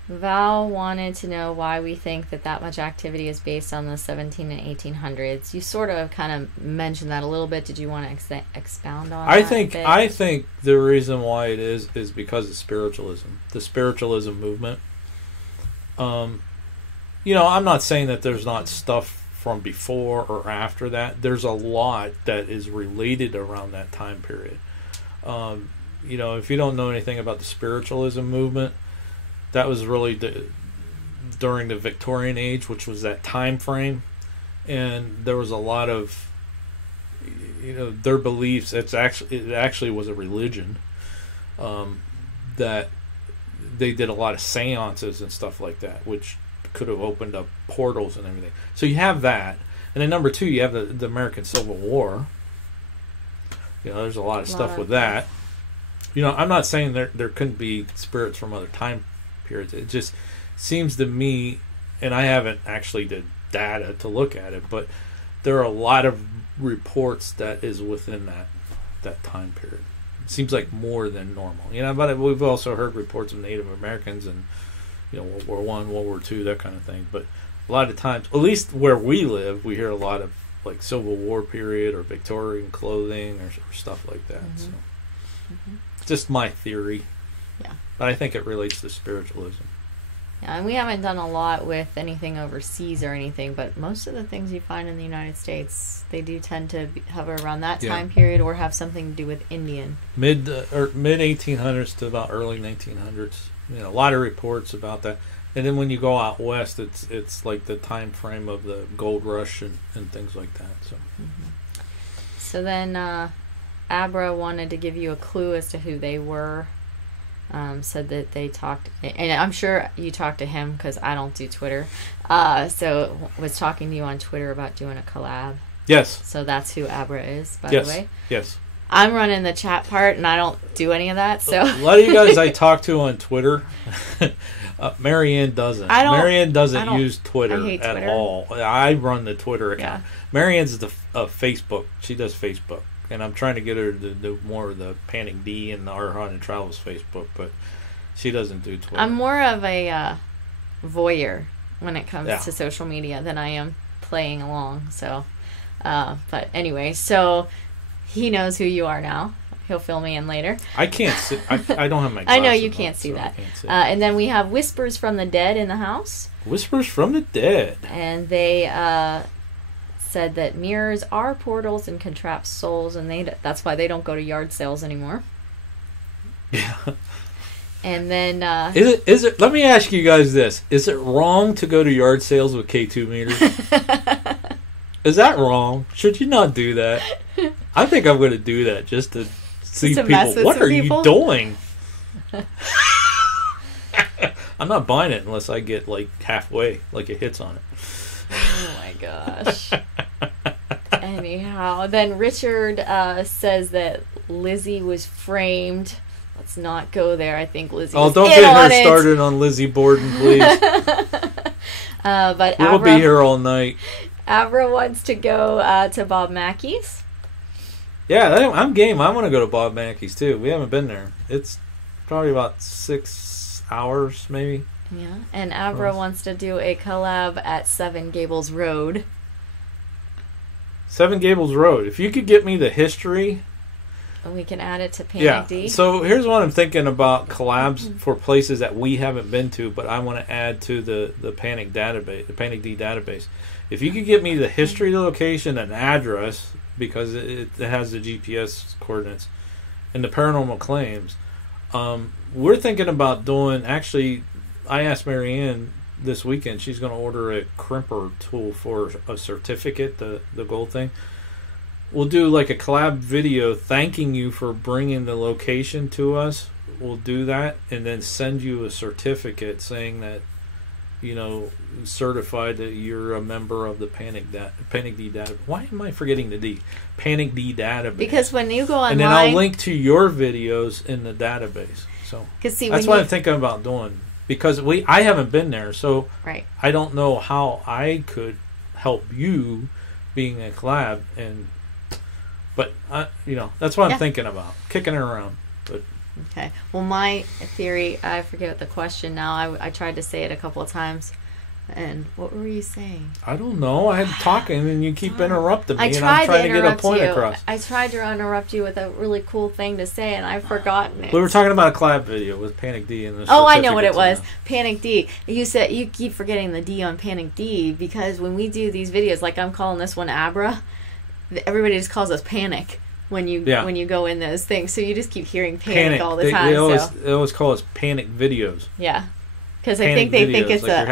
Val wanted to know why we think that much activity is based on the 17 and 1800s. You sort of kind of mentioned that a little bit. Did you want to expound on that a bit? I think the reason why it is because of spiritualism, the spiritualism movement. I'm not saying that there's not stuff from before or after that. There's a lot that is related around that time period. If you don't know anything about the spiritualism movement, that was really during the Victorian age, which was that time frame, and there was a lot of, their beliefs. It actually was a religion, that they did a lot of seances and stuff like that, which could have opened up portals and everything. So you have that, and then number two, you have the American Civil War. There's a lot of stuff with that. I'm not saying there couldn't be spirits from other time periods. It just seems to me, and I haven't actually did data to look at it, but there are a lot of reports that is within that time period. It seems like more than normal. But we've also heard reports of Native Americans and World War I, World War II, that kind of thing. But a lot of times, at least where we live, we hear a lot of like Civil War period or Victorian clothing or stuff like that. Mm-hmm. So just my theory. Yeah. But I think it relates to spiritualism. Yeah, and we haven't done a lot with anything overseas or anything, but most of the things you find in the United States, they do tend to hover around that time period or have something to do with Indian. Mid 1800s to about early 1900s. A lot of reports about that. And then when you go out west, it's like the time frame of the gold rush and things like that. So then Abra wanted to give you a clue as to who they were. Said that they talked, and I'm sure you talked to him because I don't do Twitter. So was talking to you on Twitter about doing a collab. Yes. So that's who Abra is, by the way. Yes. I'm running the chat part, and I don't do any of that. So a lot of you guys I talk to on Twitter. Marianne doesn't. Marianne doesn't use Twitter at all. I run the Twitter account. Yeah. Marianne's the Facebook. She does Facebook. And I'm trying to get her to do more of the PANICd and the Our Haunted Travels Facebook, but she doesn't do Twitter. I'm more of a voyeur when it comes to social media than I am playing along. So, but anyway, so he knows who you are now. He'll fill me in later. I can't see. I don't have my glasses I know you can't see that. And then we have Whispers from the Dead in the house. Whispers from the Dead. And they said that mirrors are portals and can trap souls, and that's why they don't go to yard sales anymore. Yeah. And then is it let me ask you guys this. Is it wrong to go to yard sales with K2 meters? Is that wrong? Should you not do that? I think I'm going to do that just to see people. What are you doing? I'm not buying it unless I get like halfway, like it hits on it. Oh my gosh. Anyhow, then Richard says that Lizzie was framed. Let's not go there. I think Lizzie was don't get her started on Lizzie Borden, please. But we'll be here all night. Abra wants to go to Bob Mackey's. Yeah, I'm game. I want to go to Bob Mackey's too. We haven't been there. It's probably about 6 hours, maybe. Yeah, and Abra wants to do a collab at Seven Gables Road. Seven Gables Road. If you could get me the history we can add it to Yeah. PANICD. So here's what I'm thinking about collabs for places that we haven't been to, but I want to add to the Panic database, the PANICD database. If you could get me the history, the location, and address, because it has the GPS coordinates, and the paranormal claims, we're thinking about doing. Actually, I asked Marianne this weekend. She's going to order a crimper tool for a certificate, the gold thing. We'll do like a collab video thanking you for bringing the location to us. We'll do that and then send you a certificate saying that, you know, certified that you're a member of the PANICD data. Why am I forgetting the D? PANICD database. Because when you go online, and then I'll link to your videos in the database. So see, that's what I'm thinking about doing, because I haven't been there, so right. I don't know how I could help you being a collab, but you know, that's what I'm thinking about, kicking it around. But okay, well, my theory, I forget the question now. I tried to say it a couple of times, and what were you saying? I don't know. I'm talking and you keep interrupting me, and I'm to trying to get a point across. I tried to interrupt you with a really cool thing to say, and I've forgotten it. We were talking about a collab video with PANICD and the Oh, I know what it was. Now. PANICD. You said you keep forgetting the D on PANICD, because when we do these videos, like I'm calling this one Abra, everybody just calls us Panic when you go in those things. So you just keep hearing Panic all the time. They always call us PANICdVideos. Yeah, because I think they think it's like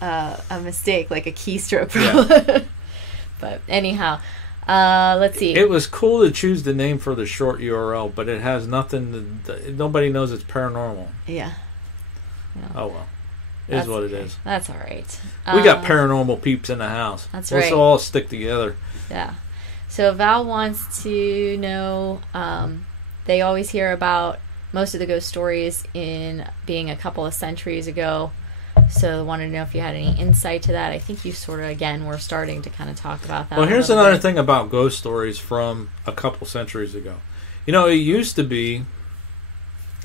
a mistake, like a keystroke problem. Yeah. But anyhow, let's see. It was cool to choose the name for the short URL, but it has nothing. Nobody knows it's paranormal. Yeah. Oh well. Is what it is. That's all right. We got paranormal peeps in the house. That's right. Let's all stick together. Yeah. So Val wants to know, they always hear about most of the ghost stories in being a couple of centuries ago. So wanted to know if you had any insight to that. I think you sort of, again, were starting to kind of talk about that. Well, here's another thing about ghost stories from a couple centuries ago. You know, it used to be,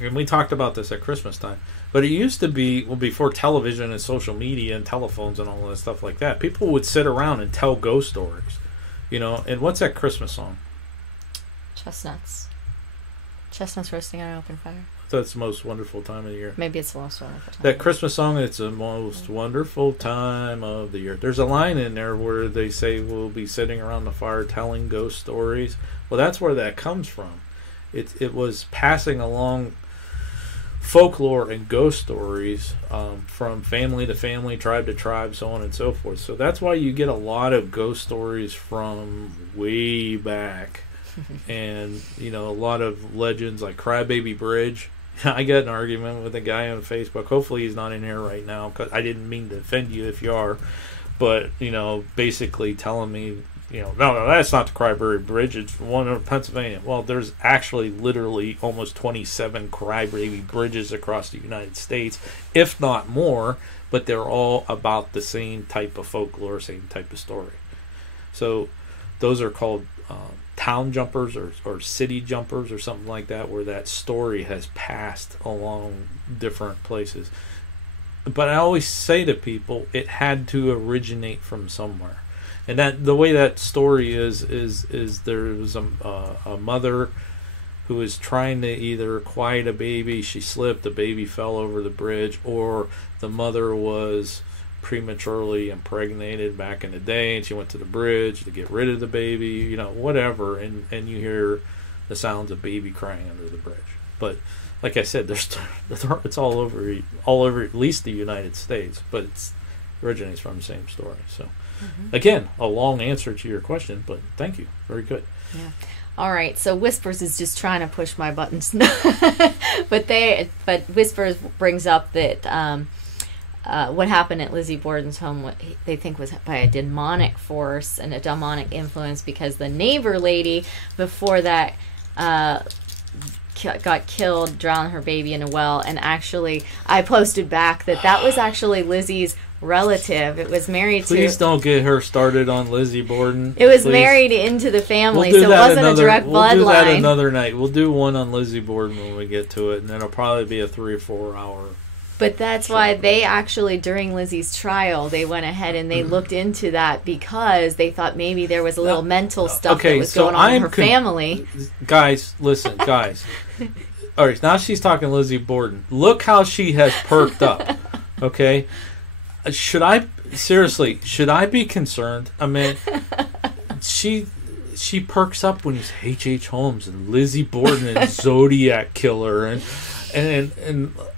and we talked about this at Christmas time, but it used to be, well, before television and social media and telephones and all that stuff like that, people would sit around and tell ghost stories. You know, and what's that Christmas song? Chestnuts. Chestnuts roasting on an open fire. That's the most wonderful time of the year. Maybe it's the most wonderful time. That Christmas song, it's the most wonderful time of the year. There's a line in there where they say we'll be sitting around the fire telling ghost stories. Well, that's where that comes from. It was passing along folklore and ghost stories from family to family, tribe to tribe, so on and so forth. So that's why you get a lot of ghost stories from way back. And, you know, a lot of legends like Crybaby Bridge. I got an argument with a guy on Facebook. Hopefully he's not in here right now, because I didn't mean to offend you if you are. But, you know, basically telling me, you know, no, that's not the Crybaby Bridge. It's one in Pennsylvania. Well, there's actually literally almost 27 Crybaby Bridges across the United States, if not more. But they're all about the same type of folklore, same type of story. So those are called town jumpers or city jumpers or something like that, where that story has passed along different places. But I always say to people, it had to originate from somewhere. And that the way that story is there was a mother who was trying to either quiet a baby, she slipped, the baby fell over the bridge, or the mother was prematurely impregnated back in the day and she went to the bridge to get rid of the baby, you know, whatever, and you hear the sounds of baby crying under the bridge. But like I said, it's all over at least the United States, but it originates from the same story. So again, a long answer to your question, but thank you. Very good. Yeah. All right. So Whispers is just trying to push my buttons, but Whispers brings up that what happened at Lizzie Borden's home, what they think was by a demonic force and a demonic influence, because the neighbor lady before that got killed, drowned her baby in a well, and actually I posted back that was actually Lizzie's relative. It was married to... Please don't get her started on Lizzie Borden. It was married into the family, so it wasn't a direct bloodline. We'll do that another night. We'll do one on Lizzie Borden when we get to it, and then it'll probably be a 3 or 4 hour But that's why they actually, during Lizzie's trial, they went ahead and they looked into that because they thought maybe there was a little mental stuff that was going on in her family. Guys, listen, guys. All right, now she's talking Lizzie Borden. Look how she has perked up. Okay? Should I be concerned? I mean, she perks up when he's H.H. Holmes and Lizzie Borden and Zodiac Killer and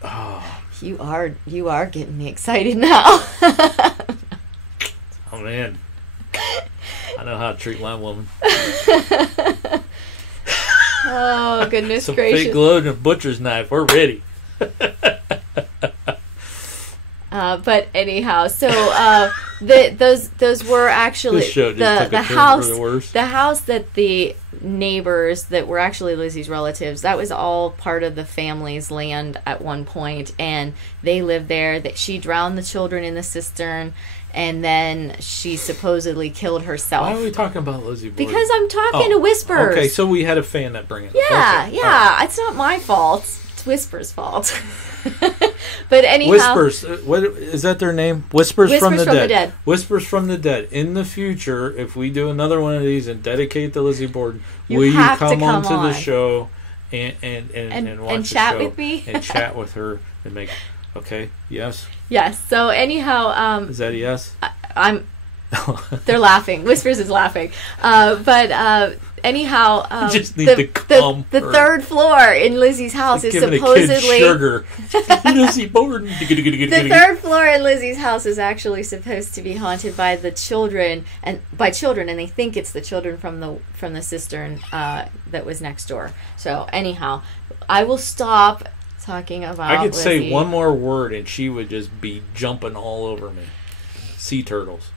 oh. You are getting me excited now. Oh man, I know how to treat my woman. Oh goodness Some gracious! fake load and a butcher's knife. We're ready. But anyhow, so those were actually the house that the neighbors that were actually Lizzie's relatives, that was all part of the family's land at one point, and they lived there. That she drowned the children in the cistern, and then she supposedly killed herself. Why are we talking about Lizzie Borden? Because I'm talking to Whispers. Okay, so we had a fan that bring it up. Yeah, okay. yeah. Right. It's not my fault. It's Whispers' fault. But anyhow, Whispers, what is that their name? Whispers from the Dead. Whispers from the Dead. In the future, if we do another one of these and dedicate to Lizzie Borden, will you come onto the show and watch and the chat show with me and chat with her and make yes. So anyhow, is that a yes? I'm. They're laughing. Whispers is laughing. But anyhow, just need to calm the third floor in Lizzie's house is supposedly sugar. Lizzie Borden. The third floor in Lizzie's house is actually supposed to be haunted by the children, and they think it's the children from the cistern that was next door. So anyhow, I will stop talking about. I could Lizzie. say one more word and she would just be jumping all over me. Sea turtles.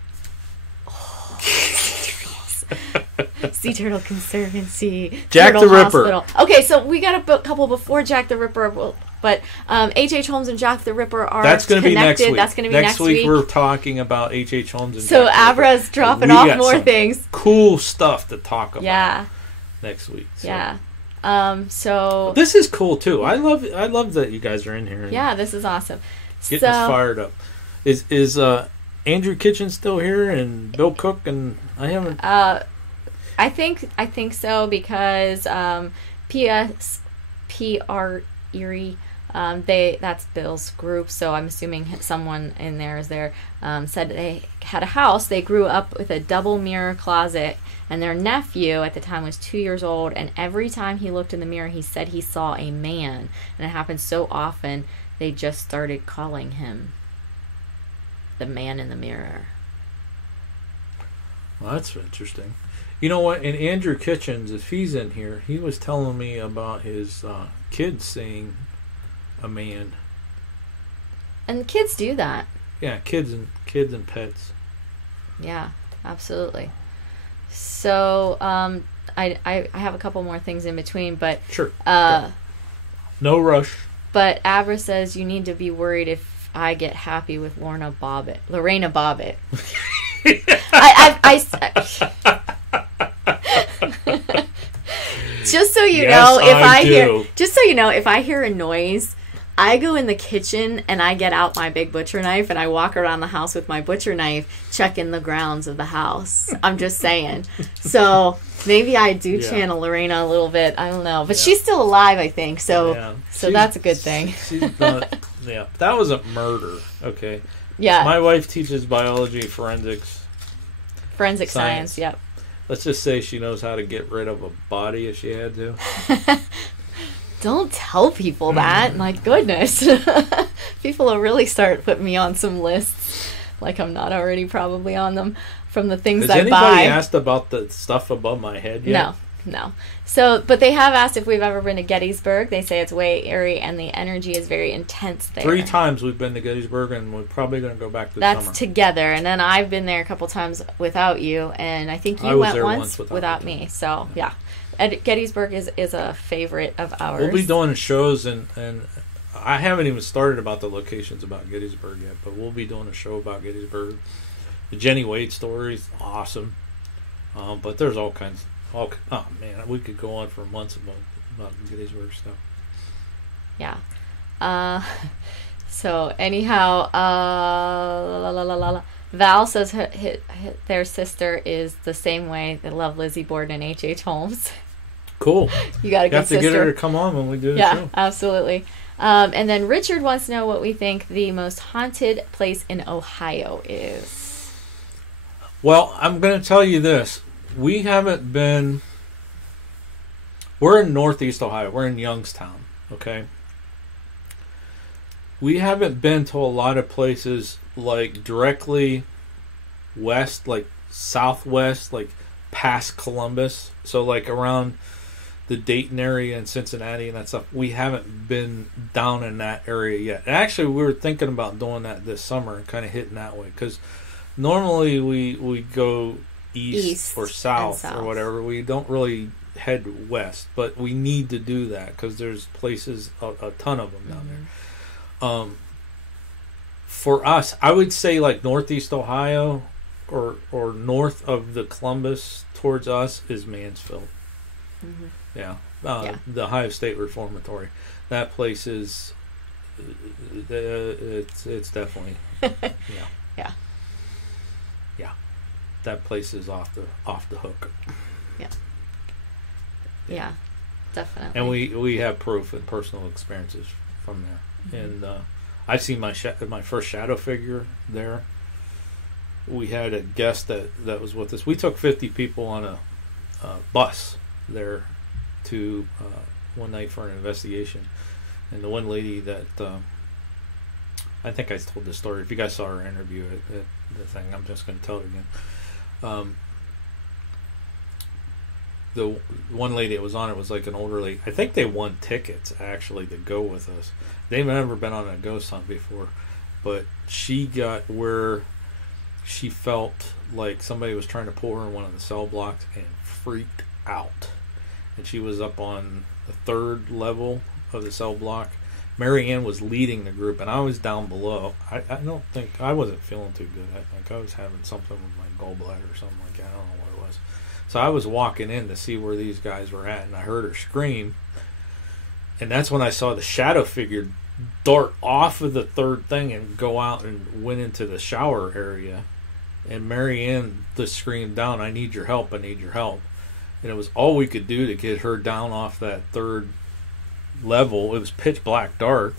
Sea Turtle Conservancy. Jack Turtle the Ripper. Hospital. Okay, so we got a couple before Jack the Ripper, but H.H. Holmes and Jack the Ripper are That's going to be next week. That's going to be next week. We're talking about H.H. Holmes and so Jack the Ripper. Abra's dropping off more things. Cool stuff to talk about. Yeah. Next week. So. Yeah. So this is cool too. I love that you guys are in here. Yeah, this is awesome. Getting us fired up. Is Andrew Kitchen still here and Bill Cook and I haven't. I think so because PR Erie. That's Bill's group, so I'm assuming someone in there is there. Said they had a house. They grew up with a double mirror closet, and their nephew at the time was 2 years old. And every time he looked in the mirror, he said he saw a man, and it happened so often they just started calling him the man in the mirror. Well, that's interesting. You know what? And Andrew Kitchens, if he's in here, he was telling me about his kids seeing a man. And kids do that. Yeah, kids and pets. Yeah, absolutely. So I have a couple more things in between, but sure. No rush. But Abra says you need to be worried if I get happy with Lorena Bobbitt. Just so you know, if I hear a noise, I go in the kitchen and I get out my big butcher knife and I walk around the house with my butcher knife, checking the grounds of the house. I'm just saying. So maybe I do channel Lorena a little bit. I don't know, but she's still alive, I think. So that's a good thing. She's not. Yeah, that was a murder. Okay. Yeah. My wife teaches biology, forensic science. Yep. Let's just say she knows how to get rid of a body if she had to. Don't tell people that. My goodness. People will really start putting me on some lists. Like I'm not already probably on them from the things I buy. Has anybody asked about the stuff above my head yet? No. So, but they have asked if we've ever been to Gettysburg. They say it's way airy and the energy is very intense there. 3 times we've been to Gettysburg and we're probably going to go back this summer. That's together. And then I've been there a couple times without you. And I think you went once without me. So, yeah. Gettysburg is a favorite of ours. We'll be doing shows and I haven't even started about the locations about Gettysburg yet, but we'll be doing a show about Gettysburg. The Jenny Wade story is awesome. But there's all kinds. Oh man, we could go on for months about Gettysburg stuff. Yeah. So anyhow, Val says their sister is the same way. They love Lizzie Borden and H.H. Holmes. Cool. You got a good sister. You have to get her to come on when we do the show. Yeah, absolutely. And then Richard wants to know what we think the most haunted place in Ohio is. Well, I'm going to tell you this. We haven't been... We're in Northeast Ohio. We're in Youngstown, okay? We haven't been to a lot of places like directly west, like southwest, like past Columbus. So like around the Dayton area and Cincinnati and that stuff. We haven't been down in that area yet. And actually, we were thinking about doing that this summer and kind of hitting that way. Because normally we go east or south or whatever. We don't really head west. But we need to do that because there's places, a ton of them down there. For us, I would say like Northeast Ohio or north of the Columbus towards us is Mansfield. Mm-hmm. Yeah. The Ohio State Reformatory. That place is it's definitely yeah. That place is off the hook. Yeah, definitely. And we have proof and personal experiences from there. Mm-hmm. And I've seen my first shadow figure there. We had a guest that was with us. We took 50 people on a bus there to one night for an investigation. And the one lady that I think I told this story. If you guys saw her interview at the thing, I'm just going to tell it again. The one lady that was on it was like an older lady. I think they won tickets actually to go with us. They've never been on a ghost hunt before, but she got where she felt like somebody was trying to pull her in one of the cell blocks and freaked out. And she was up on the 3rd level of the cell block. Mary Ann was leading the group, and I was down below. I wasn't feeling too good. I think I was having something with my gallbladder or something like that. I don't know what it was. So I was walking in to see where these guys were at, and I heard her scream. And that's when I saw the shadow figure dart off of the 3rd thing and go out and went into the shower area. And Mary Ann just screamed down, "I need your help, I need your help." And it was all we could do to get her down off that 3rd level. It was pitch black dark.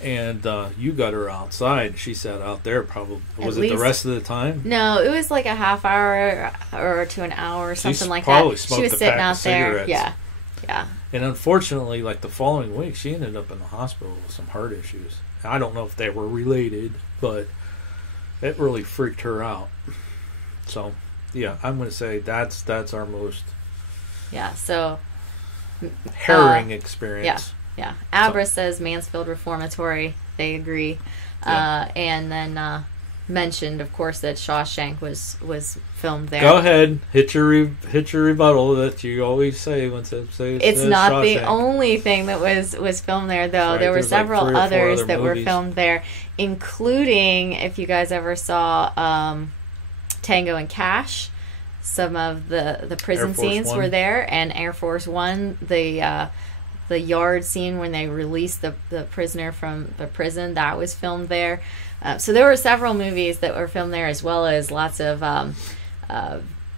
And you got her outside. She sat out there probably. Was it the rest of the time? No, it was like a half hour or to an hour or something like that. She was sitting out there. Yeah. And unfortunately, like the following week, she ended up in the hospital with some heart issues. I don't know if they were related, but it really freaked her out. So, yeah, I'm going to say that's our most harrowing experience. Yeah. Abra says Mansfield Reformatory. They agree. And then mentioned, of course, that Shawshank was filmed there. Go ahead. Hit your rebuttal that you always say when it's not Shawshank. The only thing that was filmed there, though. Right, there were several like others that were filmed there, including, if you guys ever saw Tango and Cash, some of the prison scenes were there, and Air Force One, the yard scene when they released the prisoner from the prison, that was filmed there. So there were several movies that were filmed there, as well as lots of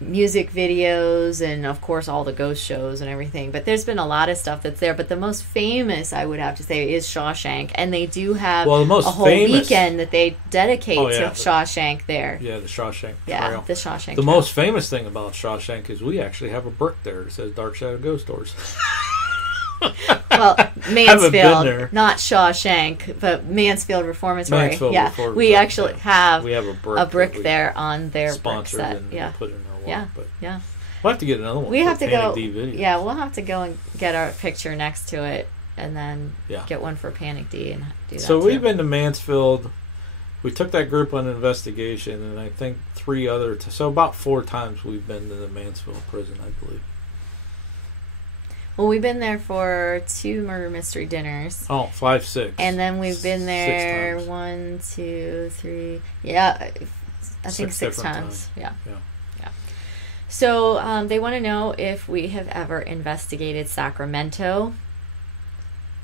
music videos and, of course, all the ghost shows and everything. But there's been a lot of stuff that's there. But the most famous, I would have to say, is Shawshank. And they do have a whole weekend that they dedicate to Shawshank there. Yeah, the Shawshank Trail. Yeah, the Shawshank The Trail. most famous thing about Shawshank is we actually have a brick there that says Dark Shadow Ghost Doors. Well, Mansfield, not Shawshank, but Mansfield Reformatory. Reformatory. We actually have a brick there on their brick set. And put in our wall. But we'll have to get another one. We have to go. PANICdVideos. Yeah, we'll have to go and get our picture next to it, and then get one for PANICd and do that. So we've been to Mansfield. We took that group on an investigation, and I think 3 other. So about 4 times we've been to the Mansfield prison, I believe. Well, we've been there for 2 murder mystery dinners. Oh, 5, 6. And then we've been there 1, 2, 3. Yeah, I think 6 times. Yeah. So they want to know if we have ever investigated Sacramento.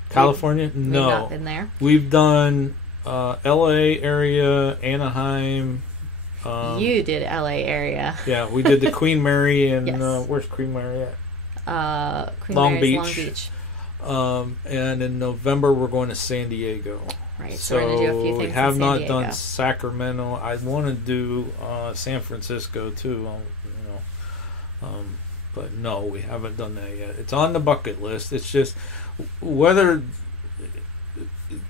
California? No. We've not been there. We've done L.A. area, Anaheim. You did L.A. area. Yeah, we did the Queen Mary and Yes. where's Queen Mary at? Queen Long Mary's Beach. Long Beach. And in November we're going to San Diego. Right. So we're gonna do a few things. We have in San not Diego. done Sacramento. I want to do San Francisco too. But no, we haven't done that yet. It's on the bucket list. It's just whether.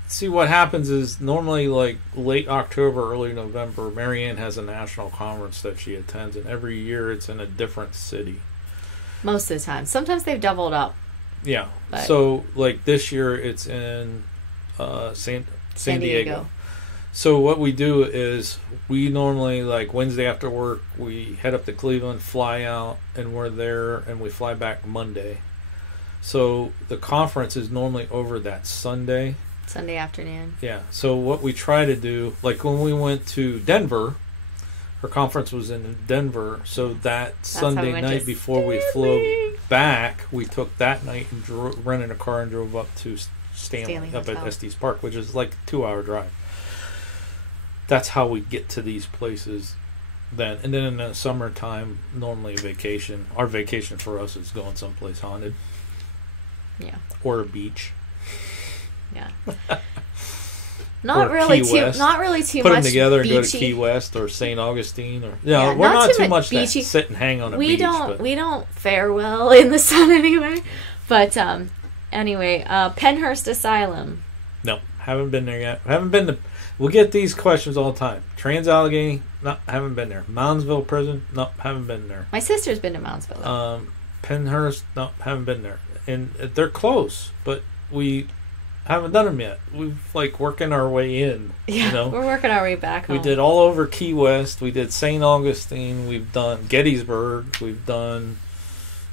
See, what happens is normally like late October, early November, Marianne has a national conference that she attends, and every year it's in a different city. Most of the time. Sometimes they've doubled up. Yeah. But So like this year it's in San Diego. So what we do is we normally, like Wednesday after work, we head up to Cleveland, fly out, and we're there, and we fly back Monday. So the conference is normally over that Sunday. Sunday afternoon. Yeah. So what we try to do, like when we went to Denver, her conference was in Denver. So that Sunday night before we flew back, we took that night and rented a car and drove up to Stanley up at Estes Park, which is like a 2-hour drive. That's how we get to these places then. And then in the summertime, normally a vacation. Our vacation for us is going someplace haunted. Yeah. Or a beach. Yeah. Not really too much. Put them together beachy. And go to Key West or St. Augustine or yeah, we're not too much beachy. that sit and hang on a beach. We don't fare well in the sun anyway. But anyway, Penhurst Asylum. No, haven't been there yet. Haven't been to. We'll get these questions all the time. Trans-Allegheny, no, haven't been there. Moundsville Prison, no, haven't been there. My sister's been to Moundsville. Penhurst, no, haven't been there. And they're close, but we haven't done them yet. We've like working our way in. Yeah, you know? We're working our way back home. We did all over Key West. We did St. Augustine. We've done Gettysburg. We've done.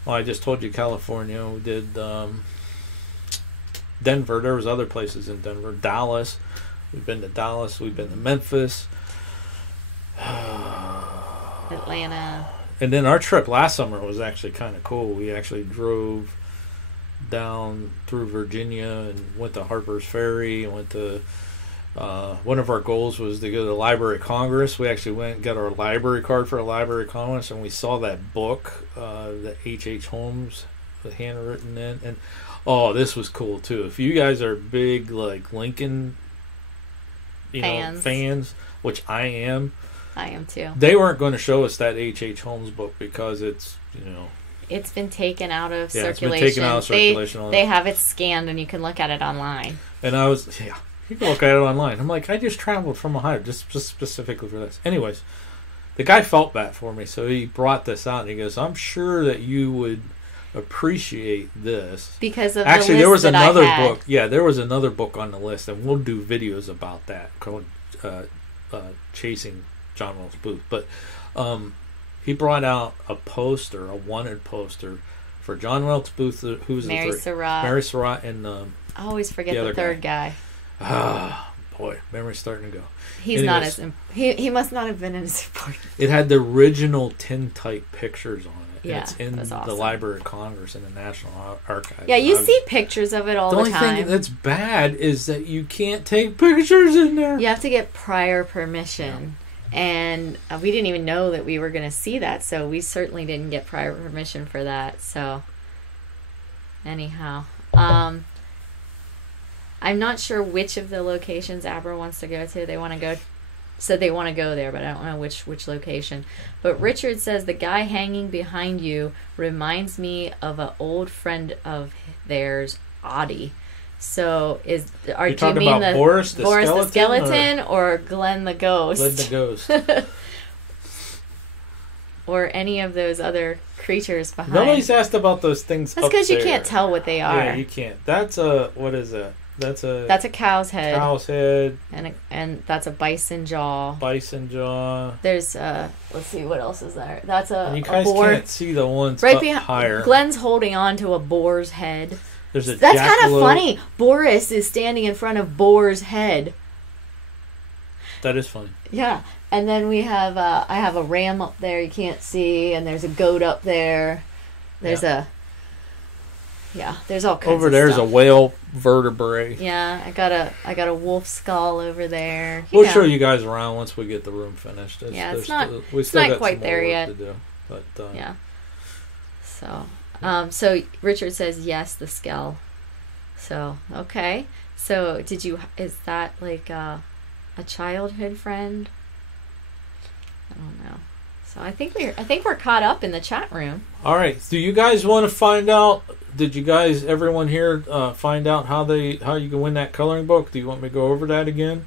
Well, I just told you California. We did Denver. There was other places in Denver. Dallas. We've been to Dallas. We've been to Memphis. Atlanta. And then our trip last summer was actually kind of cool. We actually drove down through Virginia and went to Harper's Ferry and went to one of our goals was to go to the Library of Congress. We actually went and got our library card for a Library of Congress, and we saw that book that H.H. Holmes was handwritten in. And this was cool too. If you guys are big like Lincoln fans, which I am too. They weren't going to show us that H.H. Holmes book because it's it's been taken out of circulation. It's been taken out of circulation. They have it scanned and you can look at it online. And you can look at it online. I'm like, I just traveled from Ohio just specifically for this. Anyways, the guy felt bad for me, so he brought this out and he goes, I'm sure that you would appreciate this. Because of actually, the list there was that another I had. book. Yeah, there was another book on the list, and we'll do videos about that called Chasing John Wilkes Booth. But he brought out a wanted poster for John Wilkes Booth, who's Mary the third? Surratt. Mary Surratt, and I always forget the third guy. Boy, memory's starting to go. He's not as he must not have been as important. It had the original tintype pictures on it. Yeah, it's in awesome. The Library of Congress in the National Archives. Yeah, you see pictures of it all the time. The only thing that's bad is that you can't take pictures in there. You have to get prior permission. Yeah. And we didn't even know that we were going to see that, so we certainly didn't get prior permission for that. So, anyhow, I'm not sure which of the locations Abra wants to go to. They want to go there, but I don't know which location. But Richard says the guy hanging behind you reminds me of an old friend of theirs, Audie. So do you mean the Boris the skeleton or Glenn the ghost? Glenn the ghost. Or any of those other creatures behind. Nobody's asked about those things. That's because you can't tell what they are. Yeah, you can't. That's what is that? That's a cow's head. Cow's head. And that's a bison jaw. Bison jaw. There's let's see what else is there. That's a you guys boar. Can't see the ones right up behind. Higher. Glenn's holding on to a boar's head. That's kind of funny. Boris is standing in front of Boar's head. That is funny. Yeah, and then we have I have a ram up there you can't see, and there's a goat up there. There's a Yeah, there's all kinds Over of there's stuff. a whale vertebrae. Yeah, I got a wolf skull over there. We'll show you guys around once we get the room finished. It's still not got quite some there more work yet. to do, but Yeah. So Richard says yes, the skull. So okay. So is that like a childhood friend? I don't know. So I think we're caught up in the chat room. All right. Do you guys want to find out? Did you guys, everyone here, find out how you can win that coloring book? Do you want me to go over that again?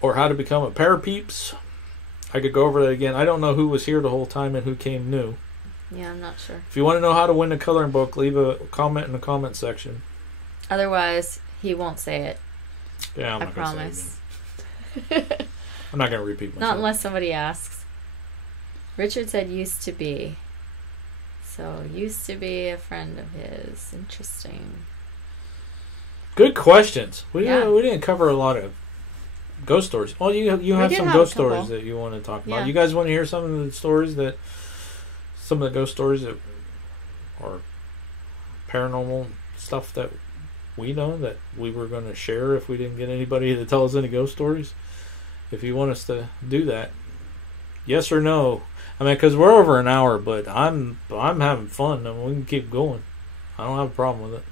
Or how to become a parapeeps? I could go over that again. I don't know who was here the whole time and who came new. Yeah, I'm not sure. If you want to know how to win the coloring book, leave a comment in the comment section. Otherwise, he won't say it. Yeah, I promise. I'm not going to repeat myself. Not unless somebody asks. Richard said used to be. So, used to be a friend of his. Interesting. Good questions. We Yeah. didn't cover a lot of ghost stories. Well, you have some have ghost a couple. stories that you want to talk about. Yeah. You guys want to hear some of the ghost stories that are paranormal stuff that we know that we were going to share if we didn't get anybody to tell us any ghost stories? If you want us to do that, yes or no? I mean, because we're over an hour, but I'm having fun and we can keep going. I don't have a problem with it,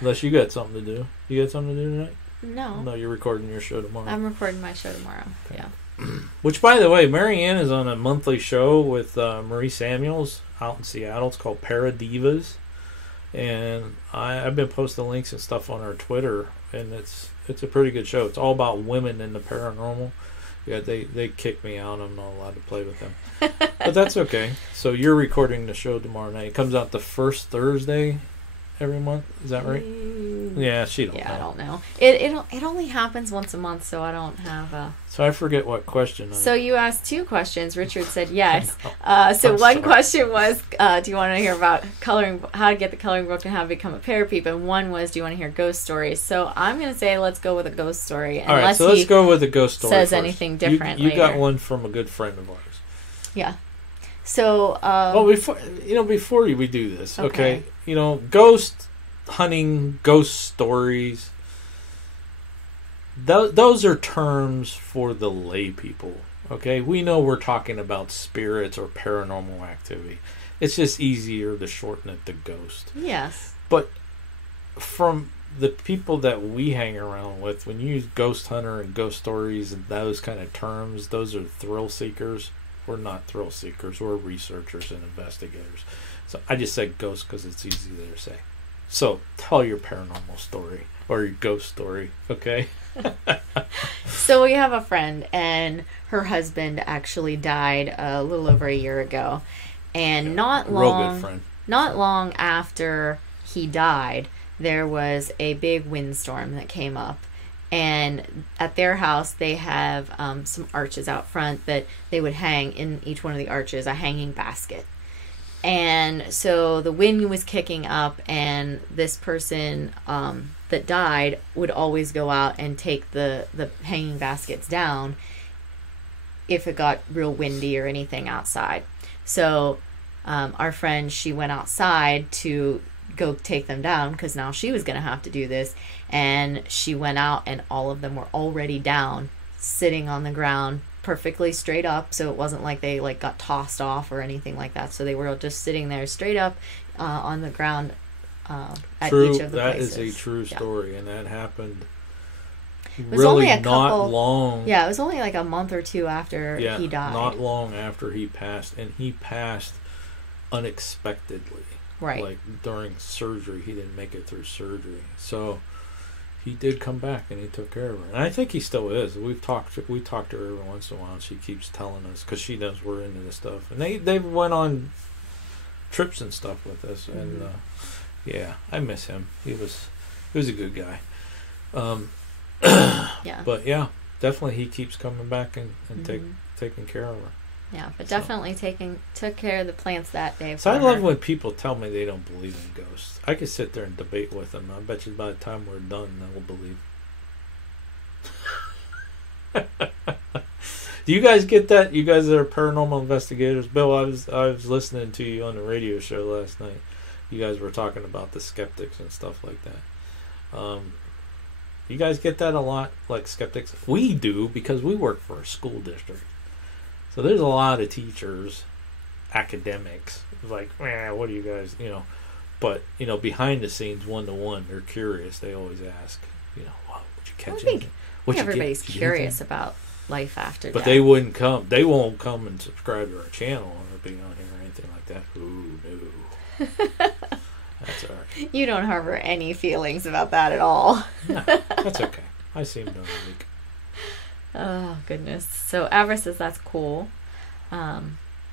unless you got something to do. You got something to do tonight? No. No, you're recording your show tomorrow. I'm recording my show tomorrow. Okay. Yeah. Which, by the way, Marianne is on a monthly show with Marie Samuels out in Seattle. It's called PANICdVideos, and I've been posting links and stuff on our Twitter, and it's a pretty good show. It's all about women in the paranormal. Yeah, they kick me out. I'm not allowed to play with them, but that's okay. So you're recording the show tomorrow night. It comes out the first Thursday every month. Is that right? Yeah, she don't know. I don't know. It only happens once a month, so I don't have a... So I forget what question. So you asked two questions. Richard said yes. So I'm one sorry. question was, do you want to hear about how to get the coloring book and how to become a parapeep? And one was, do you want to hear ghost stories? So I'm going to say let's go with a ghost story. All right, so let's go with a ghost story says first. anything different You got later. one from a good friend of ours. Yeah. So... well, before we do this, Okay. ghost hunting, ghost stories, those are terms for the lay people. Okay, we know we're talking about spirits or paranormal activity. It's just easier to shorten it to ghost. Yes. But from the people that we hang around with, when you use ghost hunter and ghost stories and those kind of terms, those are thrill seekers. We're not thrill seekers. We're researchers and investigators. So I just said ghost because it's easy to say. So tell your paranormal story or your ghost story, okay? So we have a friend, and her husband actually died a little over a year ago. And not Real good friend. Not long after he died, there was a big windstorm that came up. And at their house, they have some arches out front that they would hang in each one of the arches, a hanging basket. And so the wind was kicking up, and this person that died would always go out and take the hanging baskets down if it got real windy or anything outside. So our friend, she went outside to go take them down because now she was going to have to do this. And she went out, and all of them were already down, sitting on the ground, perfectly straight up, so it wasn't like they got tossed off or anything like that. So they were just sitting there straight up on the ground at each of the places. That is a true story, and that happened was only a not couple, long. Yeah, it was only like a month or two after he died. Not long after he passed, and he passed unexpectedly. Right. Like during surgery, he didn't make it through surgery, so he did come back and he took care of her. And I think he still is. We talk to her every once in a while, and she keeps telling us because she knows we're into this stuff. And they went on trips and stuff with us, and yeah, I miss him. He was a good guy. Yeah. But yeah, definitely he keeps coming back and taking care of her. Yeah, but definitely took care of the plants that day. So I love when people tell me they don't believe in ghosts. I could sit there and debate with them. I bet you by the time we're done, they will believe. Do you guys get that? You guys that are paranormal investigators, Bill. I was listening to you on the radio show last night. you guys were talking about the skeptics and stuff like that. You guys get that a lot, like skeptics? We do, because we work for a school district. So there's a lot of teachers, academics, like, what do you guys, but, behind the scenes, one-to-one, they're curious. They always ask, what would you catch anything? Everybody's curious about life after death. But they wouldn't come. They won't come and subscribe to our channel or be on here or anything like that. Ooh, no. That's all right. You don't harbor any feelings about that at all. No, that's okay. I seem to week. Oh, goodness. So Avra says that's cool.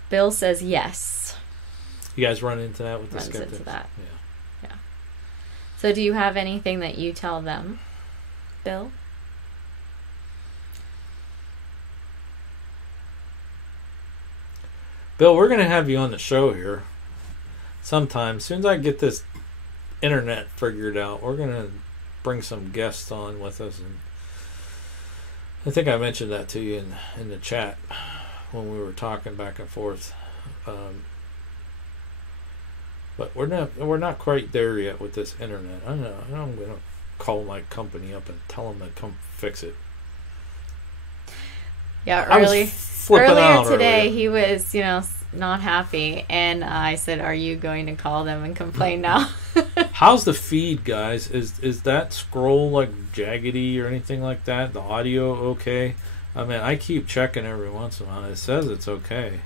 Bill says yes. You guys run into that with the skeptics? Into that. Yeah. So do you have anything that you tell them, Bill? Bill, we're going to have you on the show here sometime. As soon as I get this internet figured out, we're going to bring some guests on with us. And I think I mentioned that to you in the chat when we were talking back and forth. But we're not quite there yet with this internet. I'm going to call my company up and tell them to come fix it. Yeah, earlier today he was, not happy, and I said, "Are you going to call them and complain now?" How's the feed, guys? Is that scroll like jaggedy or anything like that? The audio okay? I mean, I keep checking every once in a while. It says it's okay.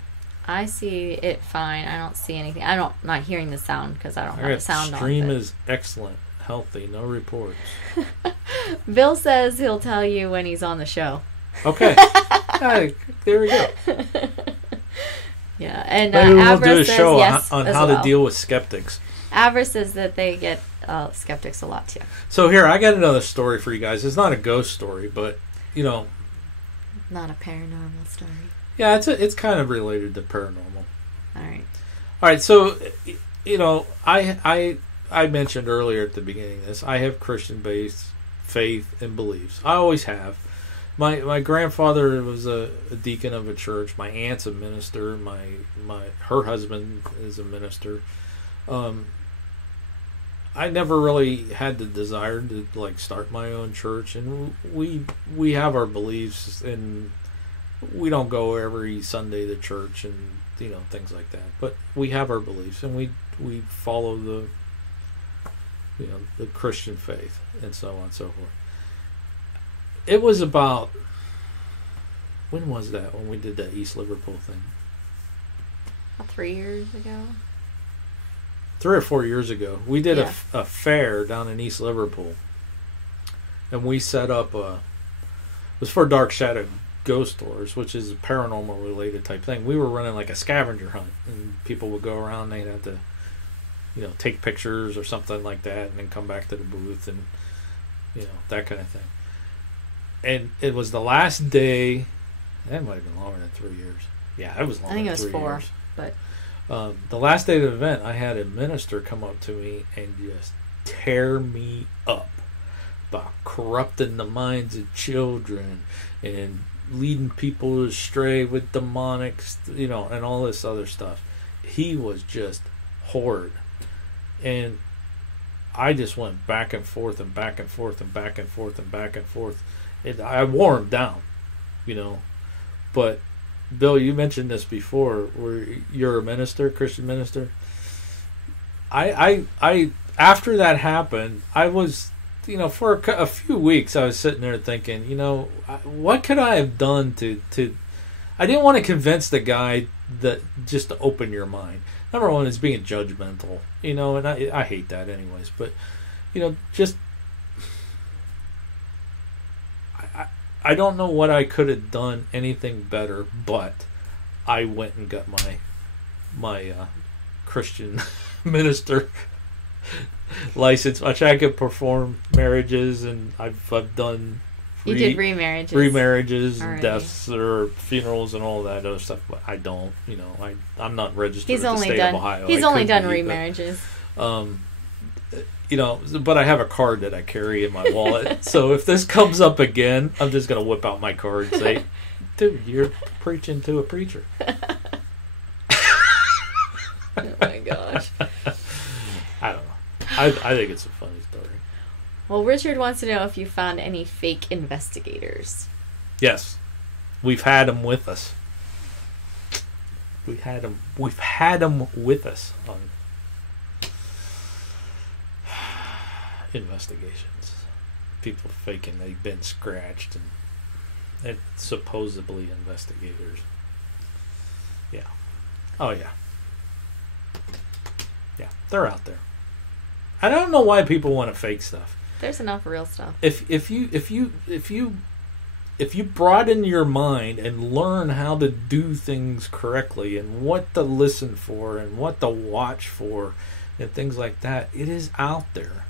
I see it fine. I don't see anything. Not hearing the sound because I don't have the sound on. Stream is excellent, healthy, no reports. Bill says he'll tell you when he's on the show. Okay. There we go. Yeah, and maybe we'll do a says show yes on how to deal with skeptics. Avra says that they get skeptics a lot too. So here, I got another story for you guys. It's not a ghost story, but not a paranormal story. Yeah, it's kind of related to paranormal. All right. So I mentioned earlier at the beginning of this, I have Christian-based faith and beliefs. I always have. My grandfather was a deacon of a church. My aunt's a minister. Her husband is a minister. I never really had the desire to start my own church, and we have our beliefs, and we don't go every Sunday to church and things like that. But we have our beliefs, and we follow the Christian faith and so on and so forth. It was about, when was that, when we did that East Liverpool thing? About 3 years ago? 3 or 4 years ago. We did a fair down in East Liverpool. And we set up it was for Dark Shadow Ghost Tours, which is a paranormal related type thing. We were running like a scavenger hunt, and people would go around, they'd have to, take pictures or something like that, and then come back to the booth and, that kind of thing. And it was the last day. That might have been longer than 3 years. Yeah, it was longer. I think than it was 3 4, years. but the last day of the event, I had a minister come up to me and just tear me up about corrupting the minds of children and leading people astray with demonics, and all this other stuff. He was just horrid, and I just went back and forth and back and forth and back and forth and back and forth. I wore him down, But, Bill, you mentioned this before, where you're a minister, Christian minister. I after that happened, I was, for a few weeks, I was sitting there thinking, what could I have done to I didn't want to convince the guy that just to open your mind. Number one is being judgmental, and I hate that anyways. But, just I don't know what I could have done anything better, but I went and got my Christian minister license, which I could perform marriages, and I've done you did remarriages and deaths or funerals and all that other stuff, but I don't. I'm not registered with the state of Ohio. He's only done remarriages. But I have a card that I carry in my wallet. So if this comes up again, I'm just going to whip out my card and say, dude, you're preaching to a preacher. Oh my gosh. I think it's a funny story. Well, Richard wants to know if you found any fake investigators. Yes, we've had them with us. We've had them with us on investigations. People faking they've been scratched and supposedly investigators. Yeah. Oh yeah. Yeah, they're out there. I don't know why people want to fake stuff. There's enough real stuff. If you broaden your mind and learn how to do things correctly and what to listen for and what to watch for and things like that, it is out there.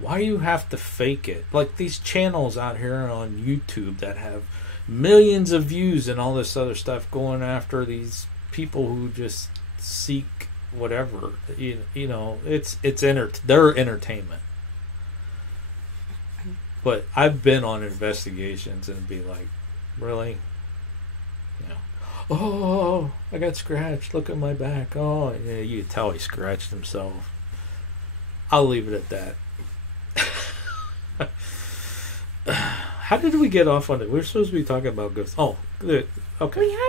Why do you have to fake it? Like these channels out here on YouTube that have millions of views and all this other stuff going after these people who just seek whatever. You know, they're entertainment. But I've been on investigations and be like, really? You know, oh, I got scratched. Look at my back. Oh, yeah, you can tell he scratched himself. I'll leave it at that. How did we get off on it? We're supposed to be talking about ghosts. Oh, okay.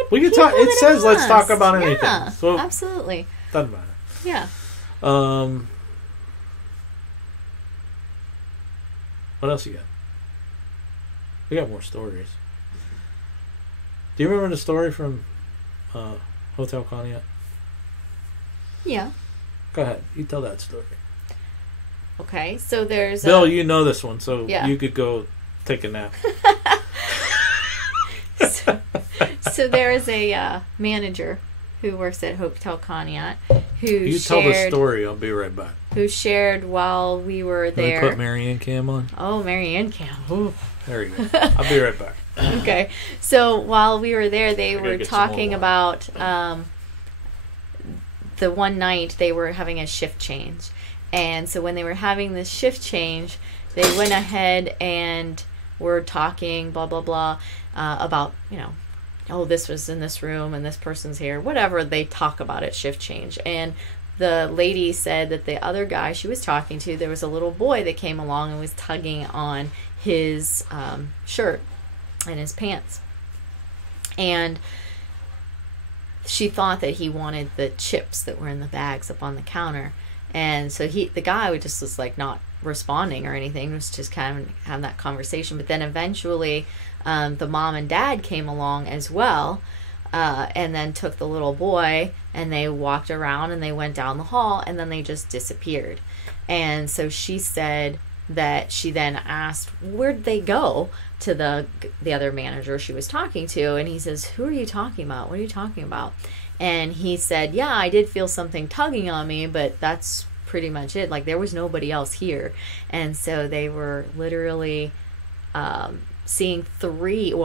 We can talk. It says let's talk about anything. Yeah, so absolutely. Doesn't matter. Yeah. What else you got? We got more stories. Do you remember the story from Hotel Conneaut? Yeah. Go ahead. You tell that story. Okay, so there's Bill, you know this one, so yeah. you could go take a nap. so there is a manager who works at Hotel Conneaut You tell the story. I'll be right back. Who shared while we were there. Can I put Marianne Cam on? Oh, Marianne Cam. Ooh. There you go. I'll be right back. Okay. So while we were there, they were talking about the one night they were having a shift change. And so when they were having this shift change, they went ahead and were talking, blah, blah, blah, about, you know, oh, this was in this room and this person's here. Whatever they talk about at shift change. And the lady said that the other guy she was talking to, there was a little boy that came along and was tugging on his shirt and his pants. And she thought that he wanted the chips that were in the bags up on the counter. And so the guy just was like not responding or anything, was just kind of having that conversation. But then eventually the mom and dad came along as well, and then took the little boy and they walked around and they went down the hall and then they just disappeared. And so she said that she then asked, where'd they go, to the other manager she was talking to. And he says, who are you talking about? What are you talking about? And he said, yeah, I did feel something tugging on me, but that's pretty much it. Like, there was nobody else here. And so they were literally seeing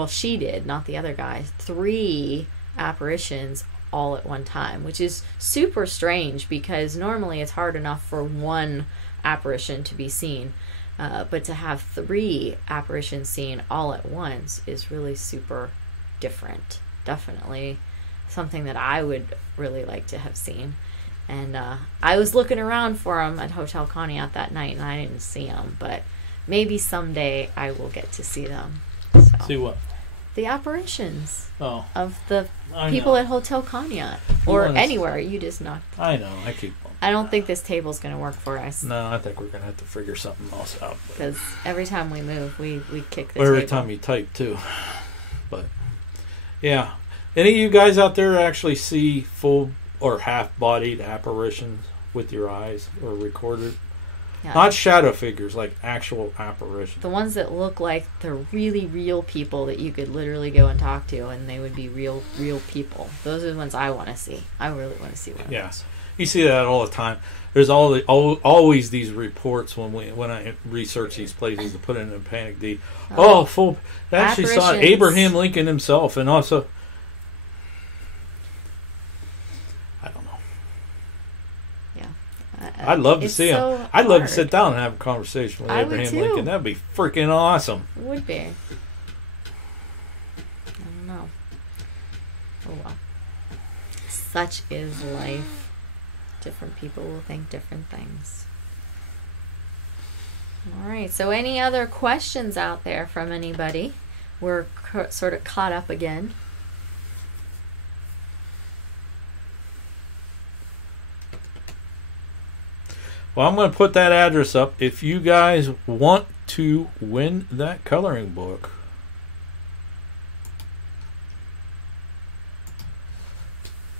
she did, not the other guys, 3 apparitions all at one time, which is super strange because normally it's hard enough for one apparition to be seen. But to have 3 apparitions seen all at once is really super different. Definitely something that I would really like to have seen. And I was looking around for them at Hotel Conneaut that night and I didn't see them, but maybe someday I will get to see them. So, see what? The apparitions of the I people know. At Hotel Conneaut or anywhere. You just not. I know. I keep on. I don't think this table's going to work for us. No, I think we're going to have to figure something else out. Because every time we move, we kick the every table. time you type, too. But, yeah. Any of you guys out there actually see full or half-bodied apparitions with your eyes or recorded? Yeah. Not shadow figures, like actual apparitions. The ones that look like they're really real people that you could literally go and talk to, and they would be real people. Those are the ones I want to see. I really want to see one of those. You see that all the time. There's always these reports when I research these places to put in a Panic D. Full. I actually saw Abraham Lincoln himself, and also, I don't know. Yeah, I'd love to see him. I'd love to sit down and have a conversation with Abraham Lincoln. That'd be freaking awesome. It would be. I don't know. Oh well. Such is life. Different people will think different things. All right. So, any other questions out there from anybody? We're sort of caught up again. Well, I'm going to put that address up. If you guys want to win that coloring book,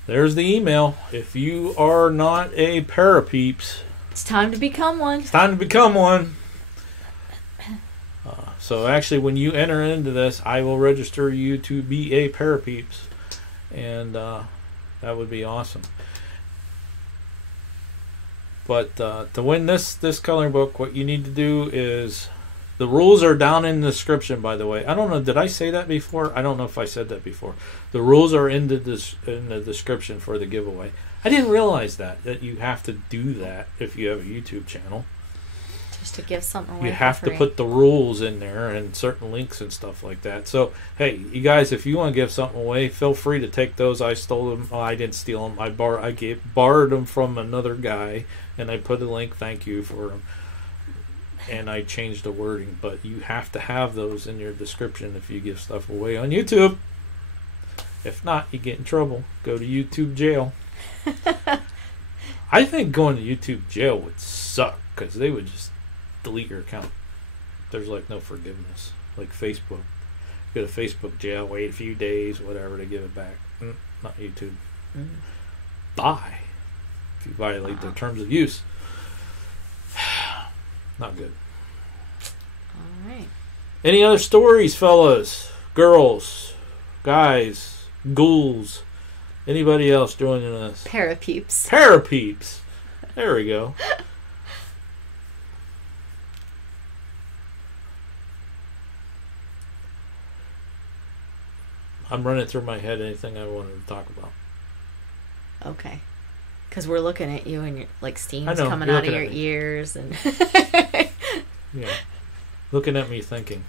there's the email. If you are not a Parapeeps, it's time to become one. It's time to become one. So actually, when you enter into this, I will register you to be a Parapeeps, and that would be awesome. But to win this coloring book, what you need to do is, the rules are down in the description, by the way. I don't know, did I say that before? I don't know if I said that before. The rules are in the description for the giveaway. I didn't realize that you have to do that if you have a YouTube channel. Just to give something away. You have to put the rules in there and certain links and stuff like that. So, hey, you guys, if you want to give something away, feel free to take those. I stole them. Oh, I didn't steal them. I borrowed them from another guy, and I put a link. Thank you for them. And I changed the wording, but you have to have those in your description if you give stuff away on YouTube. If not, you get in trouble. Go to YouTube jail. I think going to YouTube jail would suck, because they would just delete your account. There's like no forgiveness, like Facebook. Go to Facebook jail, wait a few days, whatever, to give it back. Not YouTube. Die if you violate their terms of use. Not good. All right. Any other stories, fellas, girls, guys, ghouls, anybody else joining us? Parapeeps. Parapeeps. There we go. I'm running through my head anything I wanted to talk about. Okay. Because we're looking at you and you're, like, steam's know, coming you're out of looking your at me. ears. And Yeah. Looking at me thinking.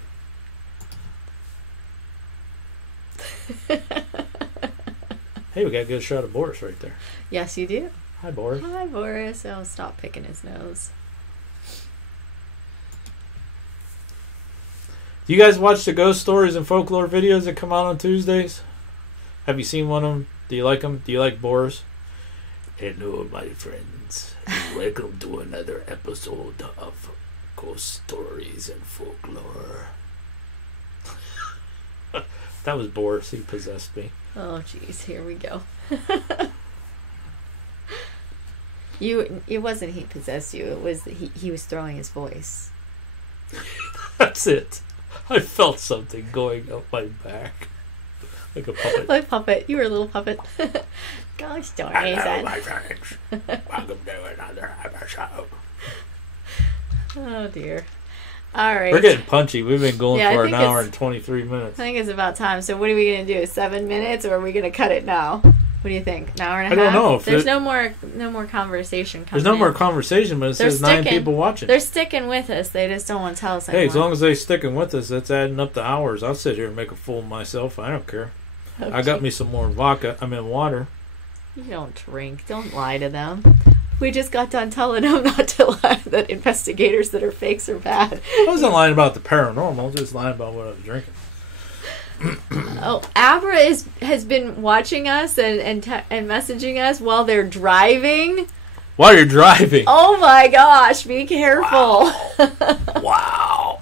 Hey, we got a good shot of Boris right there. Yes, you do. Hi, Boris. Hi, Boris. Oh, stop picking his nose. Do you guys watch the ghost stories and folklore videos that come out on Tuesdays? Have you seen one of them? Do you like them? Do you like Boris? Hello, my friends. Welcome to another episode of Ghost Stories and Folklore. That was Boris. He possessed me. Oh, jeez. Here we go. It wasn't he possessed you. It was he was throwing his voice. That's it. I felt something going up my back. Like a puppet. Like puppet. You were a little puppet. Ghost stories. Hello, my friends. Welcome to another episode. Oh, dear. All right. We're getting punchy. We've been going Yeah, for I an think hour it's- and 23 minutes. I think it's about time. So what are we going to do? 7 minutes, or are we going to cut it now? What do you think? An hour and a half? I don't know. If There's no more conversation coming There's no in. more conversation, but it says 9 people watching. They're sticking with us. They just don't want to tell us anymore. Hey, as long as they're sticking with us, that's adding up the hours. I'll sit here and make a fool of myself. I don't care. Okay. I got me some more vodka. I'm in water. You don't drink. Don't lie to them. We just got done telling them not to lie, that investigators that are fakes are bad. I wasn't lying about the paranormal. I was just lying about what I was drinking. Oh, Abra has been watching us and messaging us while they're driving. While you're driving. Oh my gosh, be careful. Wow.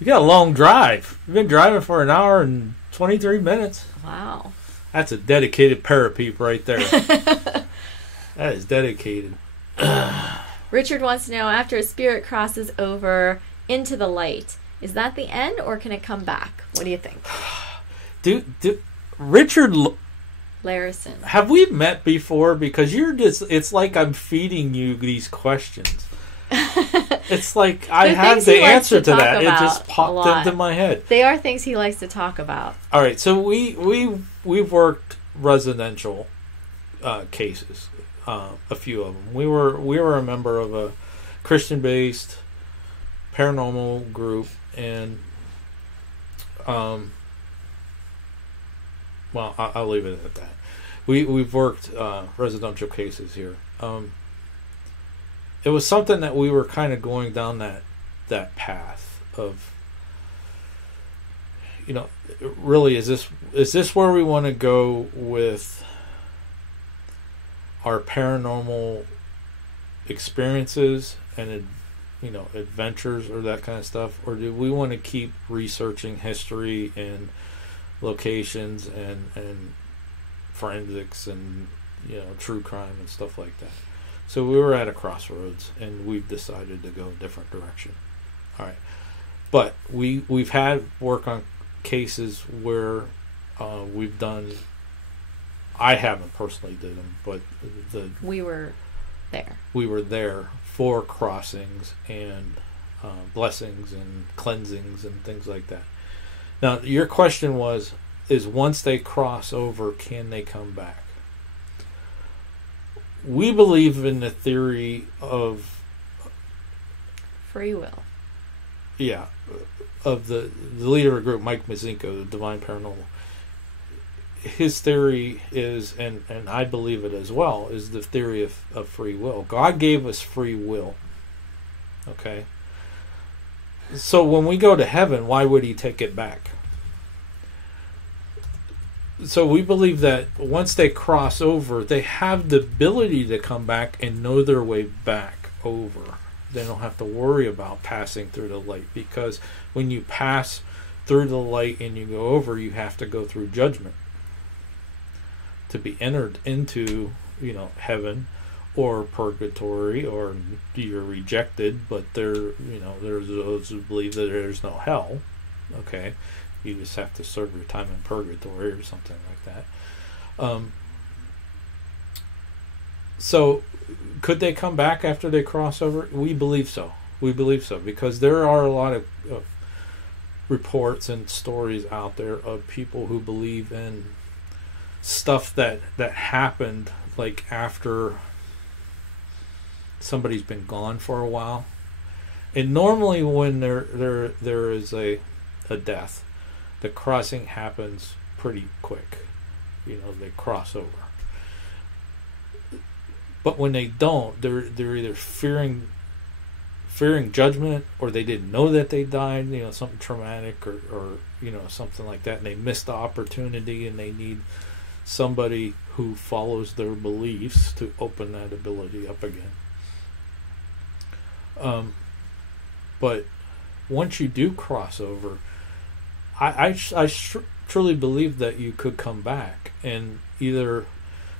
You got a long drive. You've been driving for an hour and 23 minutes. Wow. That's a dedicated parapeep right there. That is dedicated. Richard wants to know, after a spirit crosses over into the light, is that the end or can it come back? What do you think? Richard Larison. Have we met before? Because you're just, it's like I'm feeding you these questions. It's like I have the answer to that. It just popped into my head. They are things he likes to talk about. All right, so we've worked residential cases, a few of them. We were a member of a Christian-based paranormal group, and well, I'll leave it at that. We've worked residential cases here, it was something that we were kind of going down that path of, really, is this where we want to go with our paranormal experiences and adventures or that kind of stuff, or do we want to keep researching history and locations and forensics and true crime and stuff like that? So we were at a crossroads, and we've decided to go a different direction. All right, but we've had work on cases where we've done. I haven't personally did them, but we were there. We were there for crossings and blessings and cleansings and things like that. Now, your question is once they cross over, can they come back? We believe in the theory of free will. Yeah, of the leader of the group, Mike Mazinko, the Divine Paranormal. His theory is, and I believe it as well, is the theory of free will. God gave us free will. Okay? So when we go to heaven, why would he take it back? So we believe that once they cross over, they have the ability to come back and know their way back over. They don't have to worry about passing through the light, because when you pass through the light and you go over, you have to go through judgment to be entered into, heaven or purgatory, or you're rejected. But there's those who believe that there's no hell. Okay, you just have to serve your time in purgatory or something like that. So could they come back after they cross over? We believe so. We believe so, because there are a lot of reports and stories out there of people who believe in stuff that happened like after somebody's been gone for a while. And normally when there is a death, the crossing happens pretty quick. They cross over. But when they don't, they're either fearing judgment, or they didn't know that they died, something traumatic or something like that, and they missed the opportunity, and they need somebody who follows their beliefs to open that ability up again. But once you do cross over, I truly believe that you could come back and either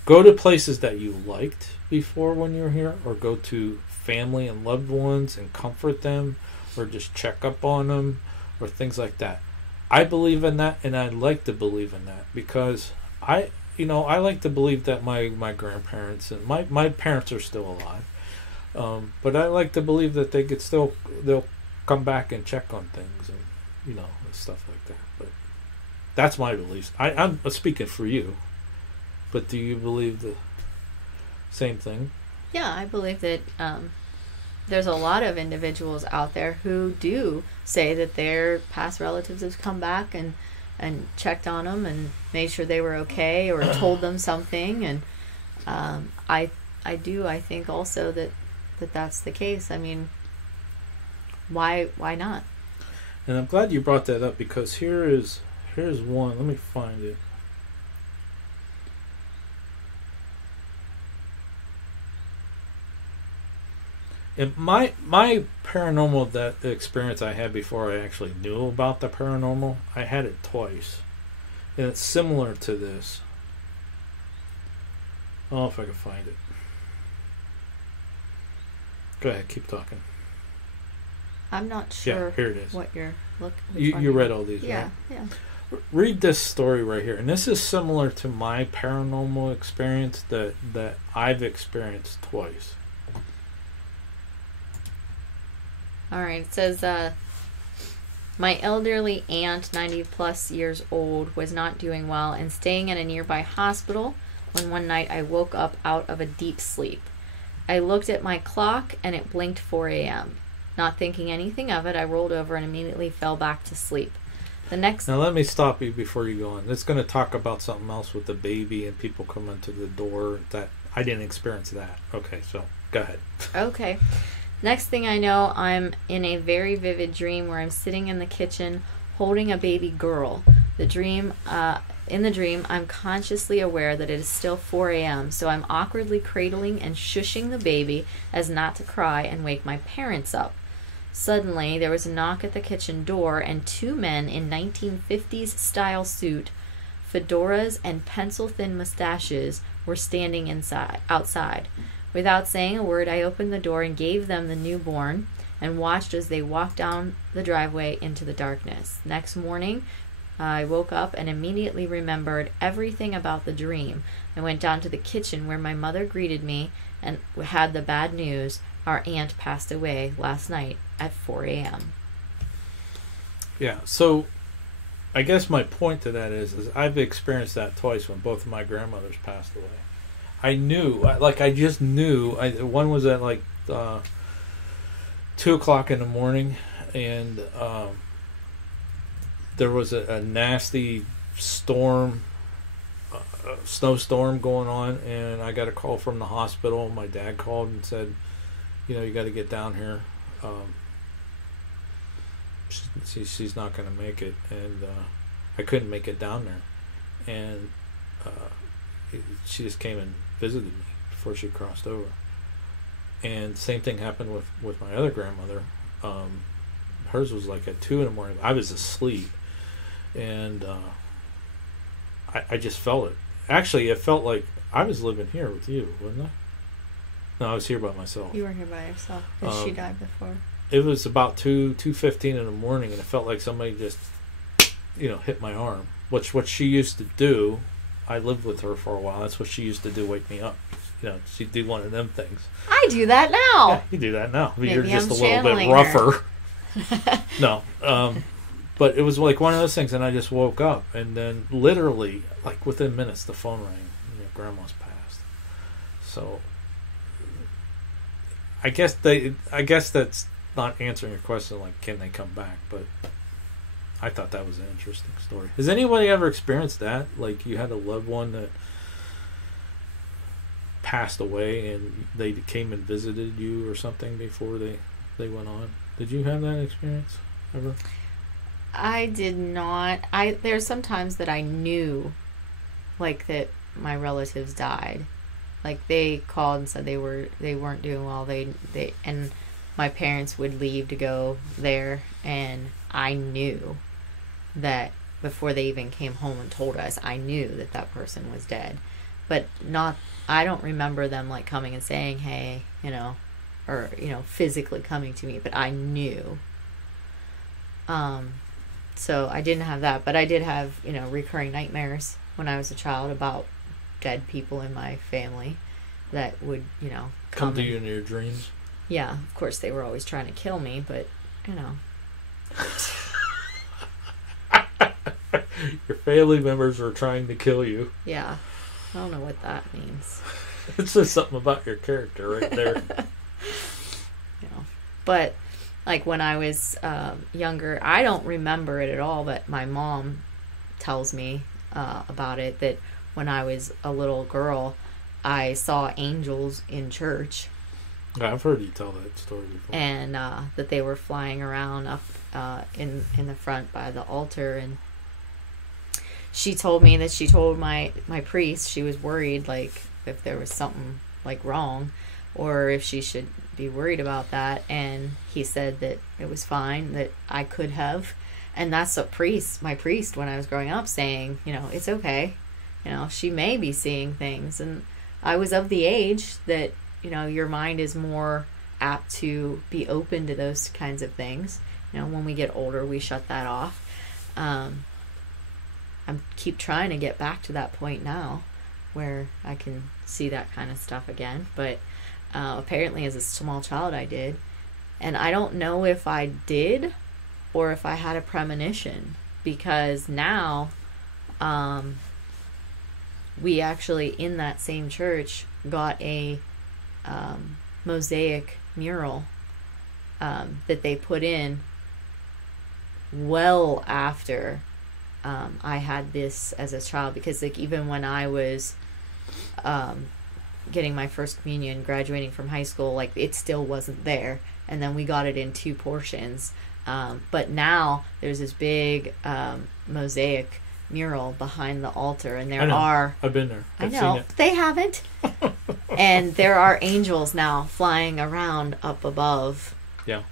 go to places that you liked before when you were here, or go to family and loved ones and comfort them, or just check up on them, or things like that. I believe in that, and I'd like to believe in that, because I like to believe that my grandparents and my parents are still alive, but I like to believe that they'll come back and check on things and stuff like that. But that's my beliefs. I'm speaking for you, but do you believe the same thing? Yeah, I believe that there's a lot of individuals out there who do say that their past relatives have come back and checked on them and made sure they were okay, or told them something. And I think also that that's the case. I mean, why not? And I'm glad you brought that up, because here's one. Let me find it. And my paranormal, that experience I had before I actually knew about the paranormal, I had it twice. And it's similar to this. I don't know if I can find it. Go ahead, keep talking. I'm not sure. Yeah, here it is. What you're looking. You read all these, yeah, right? Yeah. Read this story right here. And this is similar to my paranormal experience that I've experienced twice. All right. It says, my elderly aunt, 90 plus years old, was not doing well and staying in a nearby hospital when one night I woke up out of a deep sleep. I looked at my clock and it blinked 4 a.m. Not thinking anything of it, I rolled over and immediately fell back to sleep. Now let me stop you before you go on. It's going to talk about something else with the baby and people coming to the door. That I didn't experience that. Okay, so Go ahead. Okay. Next thing I know, I'm in a very vivid dream where I'm sitting in the kitchen holding a baby girl. In the dream, I'm consciously aware that it is still 4 a.m., so I'm awkwardly cradling and shushing the baby as not to cry and wake my parents up. Suddenly, there was a knock at the kitchen door, and 2 men in 1950s style suit, fedoras, and pencil-thin mustaches were standing outside. Without saying a word, I opened the door and gave them the newborn and watched as they walked down the driveway into the darkness. Next morning, I woke up and immediately remembered everything about the dream. I went down to the kitchen where my mother greeted me and had the bad news. Our aunt passed away last night at 4 a.m. Yeah, so I guess my point to that is I've experienced that twice when both of my grandmothers passed away. I knew, I just knew. One was at 2 o'clock in the morning, and there was a nasty storm, snowstorm going on, and I got a call from the hospital. My dad called and said, you got to get down here. She's not going to make it, and I couldn't make it down there, and she just came and visited me before she crossed over. And same thing happened with my other grandmother. Hers was at 2 in the morning. I was asleep, and I just felt it. Actually, it felt like I was living here with you, wasn't I? No, I was here by myself. You were here by yourself because she died before. It was about 2:15 in the morning, and it felt like somebody just, hit my arm. What she used to do, I lived with her for a while. That's what she used to do, wake me up. She'd do one of them things. I do that now. Yeah, you do that now. But Maybe you're just I'm a little bit channeling rougher. No. But it was like one of those things, and I just woke up, and then literally, within minutes, the phone rang. Grandma's passed. So I guess that's not answering your question, can they come back? But I thought that was an interesting story. Has anybody ever experienced that? You had a loved one that passed away and they came and visited you or something before they went on? Did you have that experience ever? I did not. There's some times that I knew that my relatives died. They called and said they weren't doing well. And my parents would leave to go there, and I knew that before they even came home and told us, I knew that person was dead. But I don't remember them coming and saying, hey, or physically coming to me, but I knew. So I didn't have that, but I did have recurring nightmares when I was a child about dead people in my family that would come to you in your dreams. Yeah, of course they were always trying to kill me, but your family members were trying to kill you. Yeah, I don't know what that means. It's just something about your character right there. But when I was younger, I don't remember it at all, but my mom tells me about it, that when I was a little girl, I saw angels in church. I've heard you tell that story before. And that they were flying around up in the front by the altar. And she told me that she told my priest she was worried, if there was something, wrong, or if she should be worried about that. And he said that it was fine, that I could have. And that's what my priest, when I was growing up, saying, it's okay. She may be seeing things. And I was of the age that, your mind is more apt to be open to those kinds of things. When we get older, we shut that off. I keep trying to get back to that point now where I can see that kind of stuff again. But apparently as a small child I did. And I don't know if I did or if I had a premonition, because now we actually, in that same church, got a mosaic mural that they put in well after I had this as a child, because even when I was getting my first communion, graduating from high school, like it still wasn't there. And then we got it in 2 portions. But now there's this big mosaic mural behind the altar, and I've been there. I've seen it. They haven't. And there are angels now flying around up above. Yeah.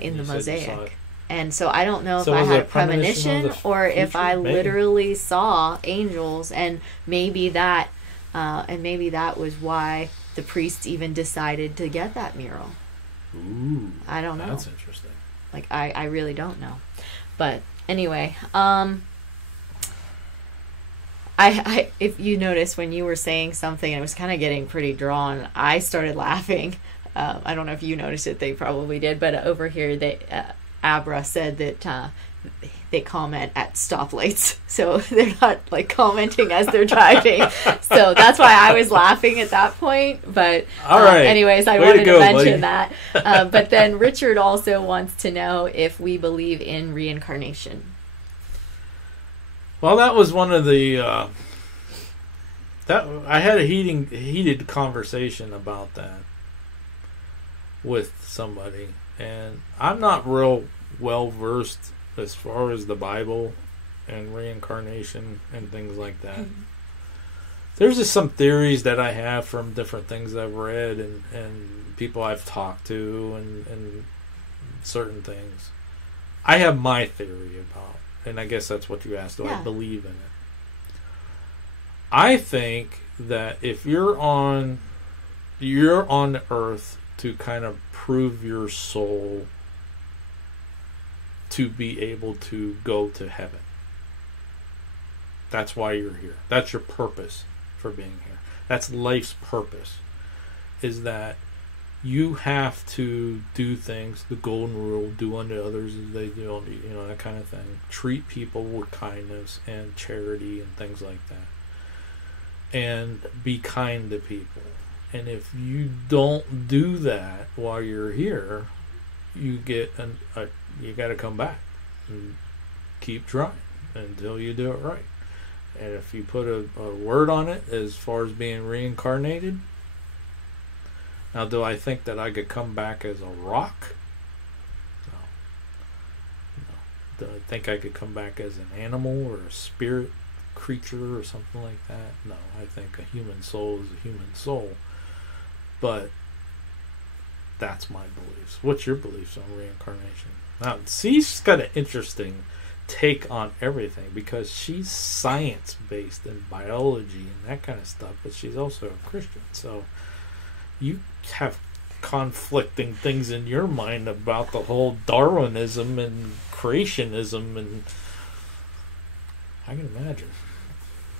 In the mosaic. And so I don't know if I was had it a premonition or if I Maybe. literally saw angels, and maybe that was why the priest even decided to get that mural. Ooh, I don't know. That's interesting. Like I really don't know. But anyway, I if you notice when you were saying something and it was kind of getting pretty drawn, I started laughing. I don't know if you noticed it. They probably did. But over here, Abra said that they comment at stoplights, so they're not like commenting as they're driving. So that's why I was laughing at that point. But all right. Anyways, I Way wanted to mention buddy. that. But then Richard also wants to know if we believe in reincarnation. Well, that was one of the that I had a heated conversation about that with somebody, and I'm not real well versed as far as the Bible and reincarnation and things like that. Mm-hmm. There's just some theories that I have from different things I've read and people I've talked to and certain things. I have my theory about, and I guess that's what you asked, do I believe in it? I think that if you're on the earth to kind of prove your soul to be able to go to heaven. That's why you're here. That's your purpose for being here. That's life's purpose, is that you have to do things, the golden rule, do unto others as they do unto you, that kind of thing. Treat people with kindness and charity and things like that. And be kind to people. And if you don't do that while you're here, you get you got to come back and keep trying until you do it right. And if you put a word on it as far as being reincarnated, now do I think that I could come back as a rock? No. Do I think I could come back as an animal or a spirit creature or something like that? No. I think a human soul is a human soul. But that's my beliefs. What's your beliefs on reincarnation? Now, she's got an interesting take on everything because she's science-based in biology and that kind of stuff, but she's also a Christian. So you have conflicting things in your mind about the whole Darwinism and creationism, and I can imagine.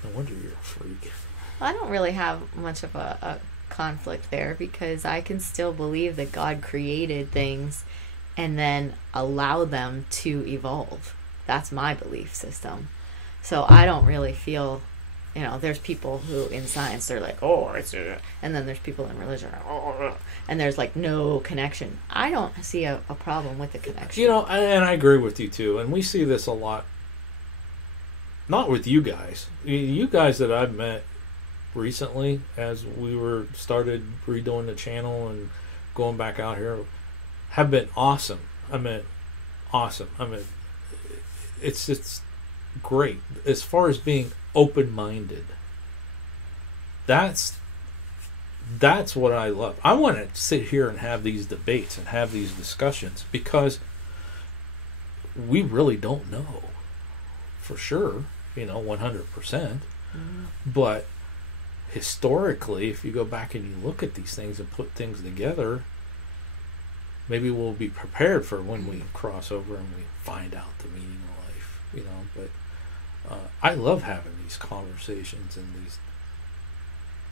No wonder you're a freak. I don't really have much of a conflict there because I can still believe that God created things and then allow them to evolve. That's my belief system. So I don't really feel, there's people who in science, they're like, oh, it's and then there's people in religion, oh, and there's like no connection. I don't see a problem with the connection. And I agree with you too. And we see this a lot. Not with you guys. You guys that I've met recently as we started redoing the channel and going back out here have been awesome. Awesome. It's great as far as being open-minded. That's what I love. I want to sit here and have these debates and have these discussions because we really don't know for sure, 100%. Mm-hmm. But historically, if you go back and you look at these things and put things together, maybe we'll be prepared for when we cross over and we find out the meaning of life, But I love having these conversations and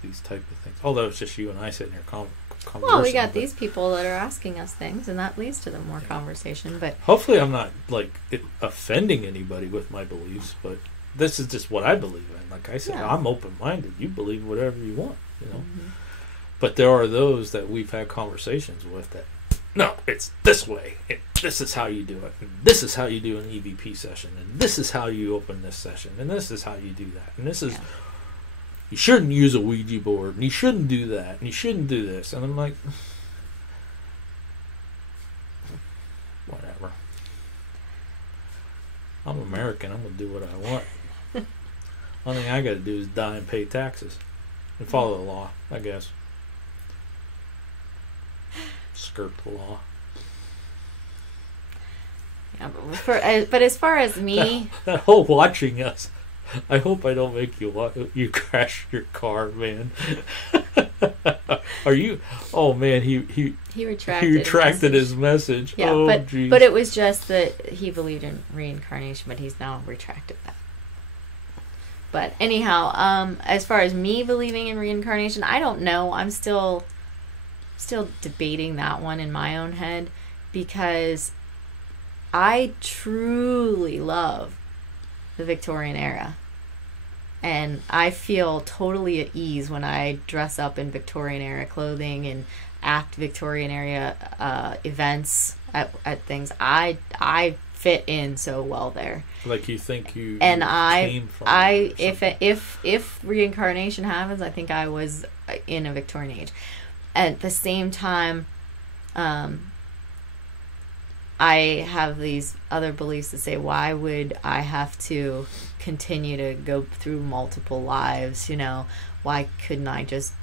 these type of things. Although it's just you and I sitting here conversing. Well, we got these people that are asking us things, and that leads to the more conversation. But hopefully, I'm not offending anybody with my beliefs, but this is just what I believe in. Like I said, I'm open-minded. You believe whatever you want, Mm-hmm. But there are those that we've had conversations with that, no, it's this way. This is how you do it. And this is how you do an EVP session. And this is how you open this session. And this is how you do that. And this is... you shouldn't use a Ouija board, and you shouldn't do that, and you shouldn't do this. And I'm like, whatever. I'm American. I'm going to do what I want. Only thing I got to do is die and pay taxes and follow the law, I guess. Skirt the law. Yeah, but as far as me, that whole watching us, I hope I don't make you crash your car, man. Are you? Oh man, he retracted his message. Yeah, oh, but it was just that he believed in reincarnation, but he's now retracted that. But anyhow, as far as me believing in reincarnation, I don't know. I'm still debating that one in my own head, because I truly love the Victorian era. And I feel totally at ease when I dress up in Victorian era clothing and act Victorian era events at things. I fit in so well there. Like you think you and came from if reincarnation happens, I think I was in a Victorian age. At the same time, I have these other beliefs that say, why would I have to continue to go through multiple lives? You know, why couldn't I just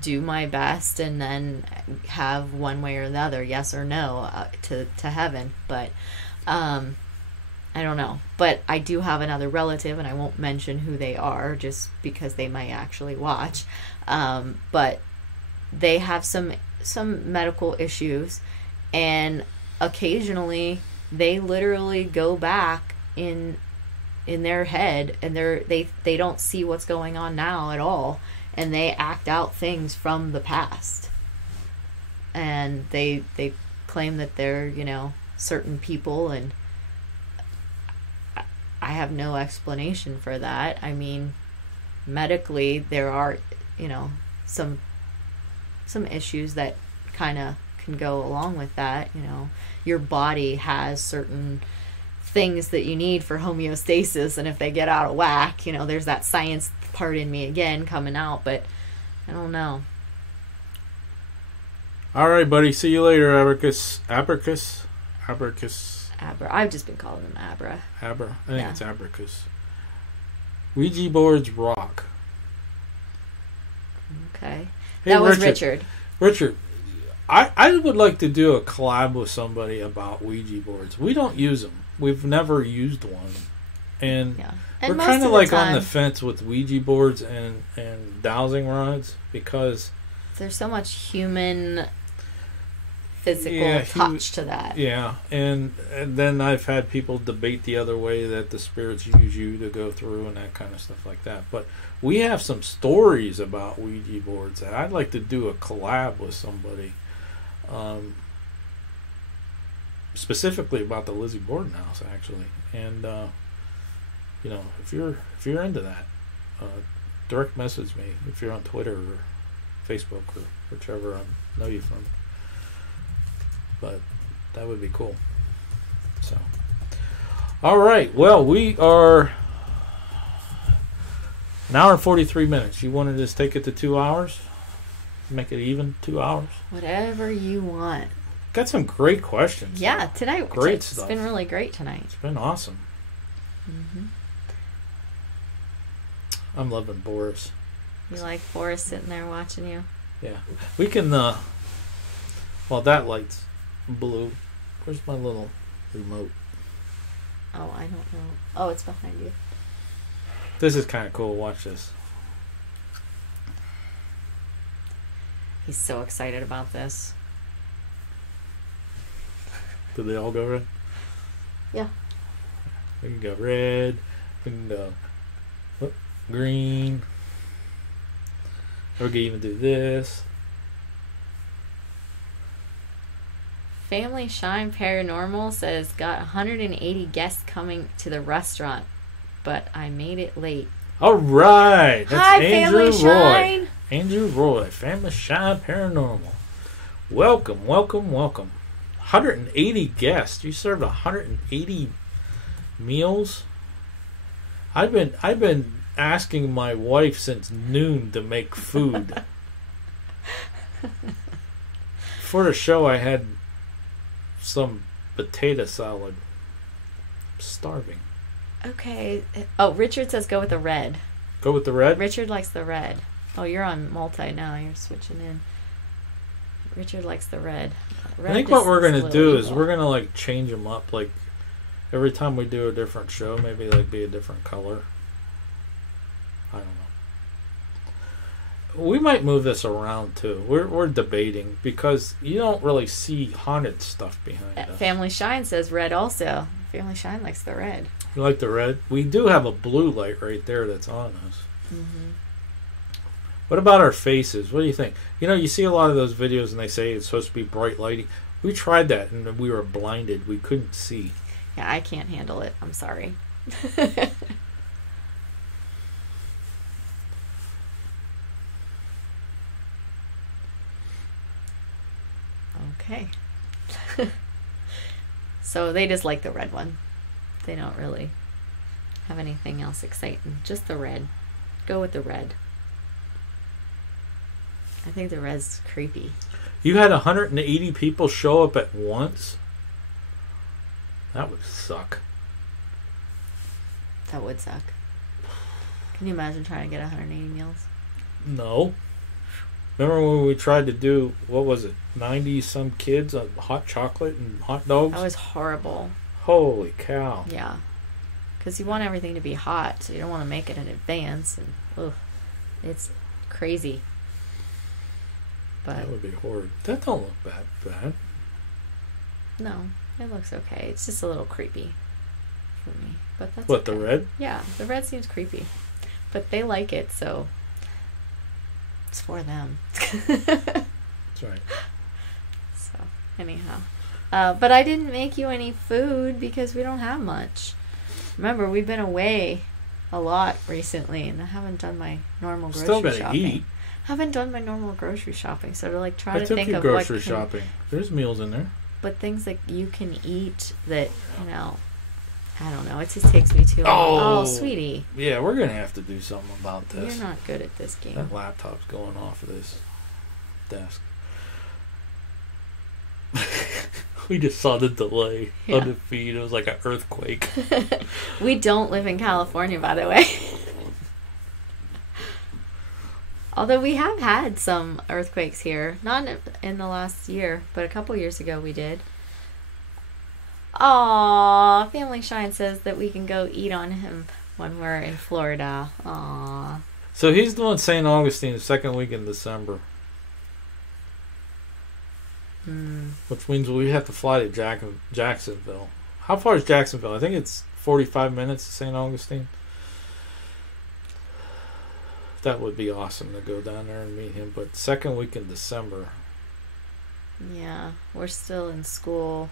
do my best and then have one way or the other, yes or no, to heaven? But I don't know. But I do have another relative, and I won't mention who they are just because they might actually watch. But they have some medical issues, and occasionally they literally go back in their head, and they don't see what's going on now at all, and they act out things from the past, and they claim that they're, you know, certain people, and I have no explanation for that. I mean, medically there are, you know, some issues that kind of can go along with that. You know, your body has certain things that you need for homeostasis, and if they get out of whack, you know, there's that science part in me again coming out. But I don't know. All right, buddy. See you later, Abacus. I've just been calling them Abra. I think it's Abacus. Ouija boards rock. Okay. Hey, that was Richard. Richard, I would like to do a collab with somebody about Ouija boards. We don't use them. We've never used one. And we're kind of like on the fence with Ouija boards and dowsing rods, because there's so much human physical touch to that. Yeah, and then I've had people debate the other way, that the spirits use you to go through and that kind of stuff like that. But we have some stories about Ouija boards that I'd like to do a collab with somebody, specifically about the Lizzie Borden house, actually. And you know, if you're into that, direct message me if you're on Twitter or Facebook or whichever I know you from. But that would be cool. So, all right. Well, we are an hour and 43 minutes. You want to just take it to 2 hours? Make it even 2 hours? Whatever you want. Got some great questions. Yeah, tonight. Great stuff. It's been really great tonight. It's been awesome. Mm-hmm. I'm loving Boris. You like Boris sitting there watching you? Yeah. We can, well, that light's blue. Where's my little remote? Oh, I don't know. Oh, it's behind you. This is kind of cool. Watch this. He's so excited about this. Did they all go red? Yeah. We can go red. We can go green. Or we can even do this. Family Shine Paranormal says, got 180 guests coming to the restaurant, but I made it late. All right. That's Hi, Andrew Family Roy. Shine. Andrew Roy, Family Shine Paranormal. Welcome, welcome, welcome. 180 guests. You served 180 meals. I've been asking my wife since noon to make food. For the show, I had some potato salad. I'm starving. Okay. Oh, Richard says go with the red. Go with the red? Richard likes the red. Oh, you're on multi now. You're switching in. Richard likes the red. I think what we're going to do is we're going to like change them up. Like every time we do a different show, maybe like be a different color. I don't know. We might move this around too. We're debating because you don't really see haunted stuff behind us. Family Shine says red also. Family Shine likes the red. You like the red? We do have a blue light right there that's on us. Mm-hmm. What about our faces? What do you think? You know, you see a lot of those videos and they say it's supposed to be bright lighting. We tried that and we were blinded. We couldn't see. Yeah, I can't handle it. I'm sorry. Okay. So they just like the red one. They don't really have anything else exciting. Just the red. Go with the red. I think the red's creepy. You had 180 people show up at once? That would suck. That would suck. Can you imagine trying to get 180 meals? No. Remember when we tried to do, what was it, 90 some kids on hot chocolate and hot dogs? That was horrible. Holy cow. Yeah. Because you want everything to be hot, so you don't want to make it in advance. And ugh, it's crazy. But that would be horrid. That don't look bad. No, it looks okay. It's just a little creepy for me. But that's what, okay. The red? Yeah, the red seems creepy. But they like it, so it's for them. That's right. So, anyhow. But I didn't make you any food because we don't have much. Remember, we've been away a lot recently, and I haven't done my normal grocery Still gotta shopping. eat. Haven't done my normal grocery shopping, so to like try I to took think you of grocery what shopping. There's meals in there. But things that you can eat that, you know, I don't know. It just takes me too long. Oh, sweetie. Yeah, we're going to have to do something about this. You're not good at this game. That laptop's going off of this desk. We just saw the delay on the feed. It was like an earthquake. We don't live in California, by the way. Although we have had some earthquakes here. Not in the last year, but a couple years ago we did. Aww, Family Shine says that we can go eat on him when we're in Florida. Aww. So he's doing St. Augustine the second week in December. Which means we have to fly to Jacksonville. How far is Jacksonville? I think it's 45 minutes to St. Augustine. That would be awesome to go down there and meet him. But second week in December. Yeah, we're still in school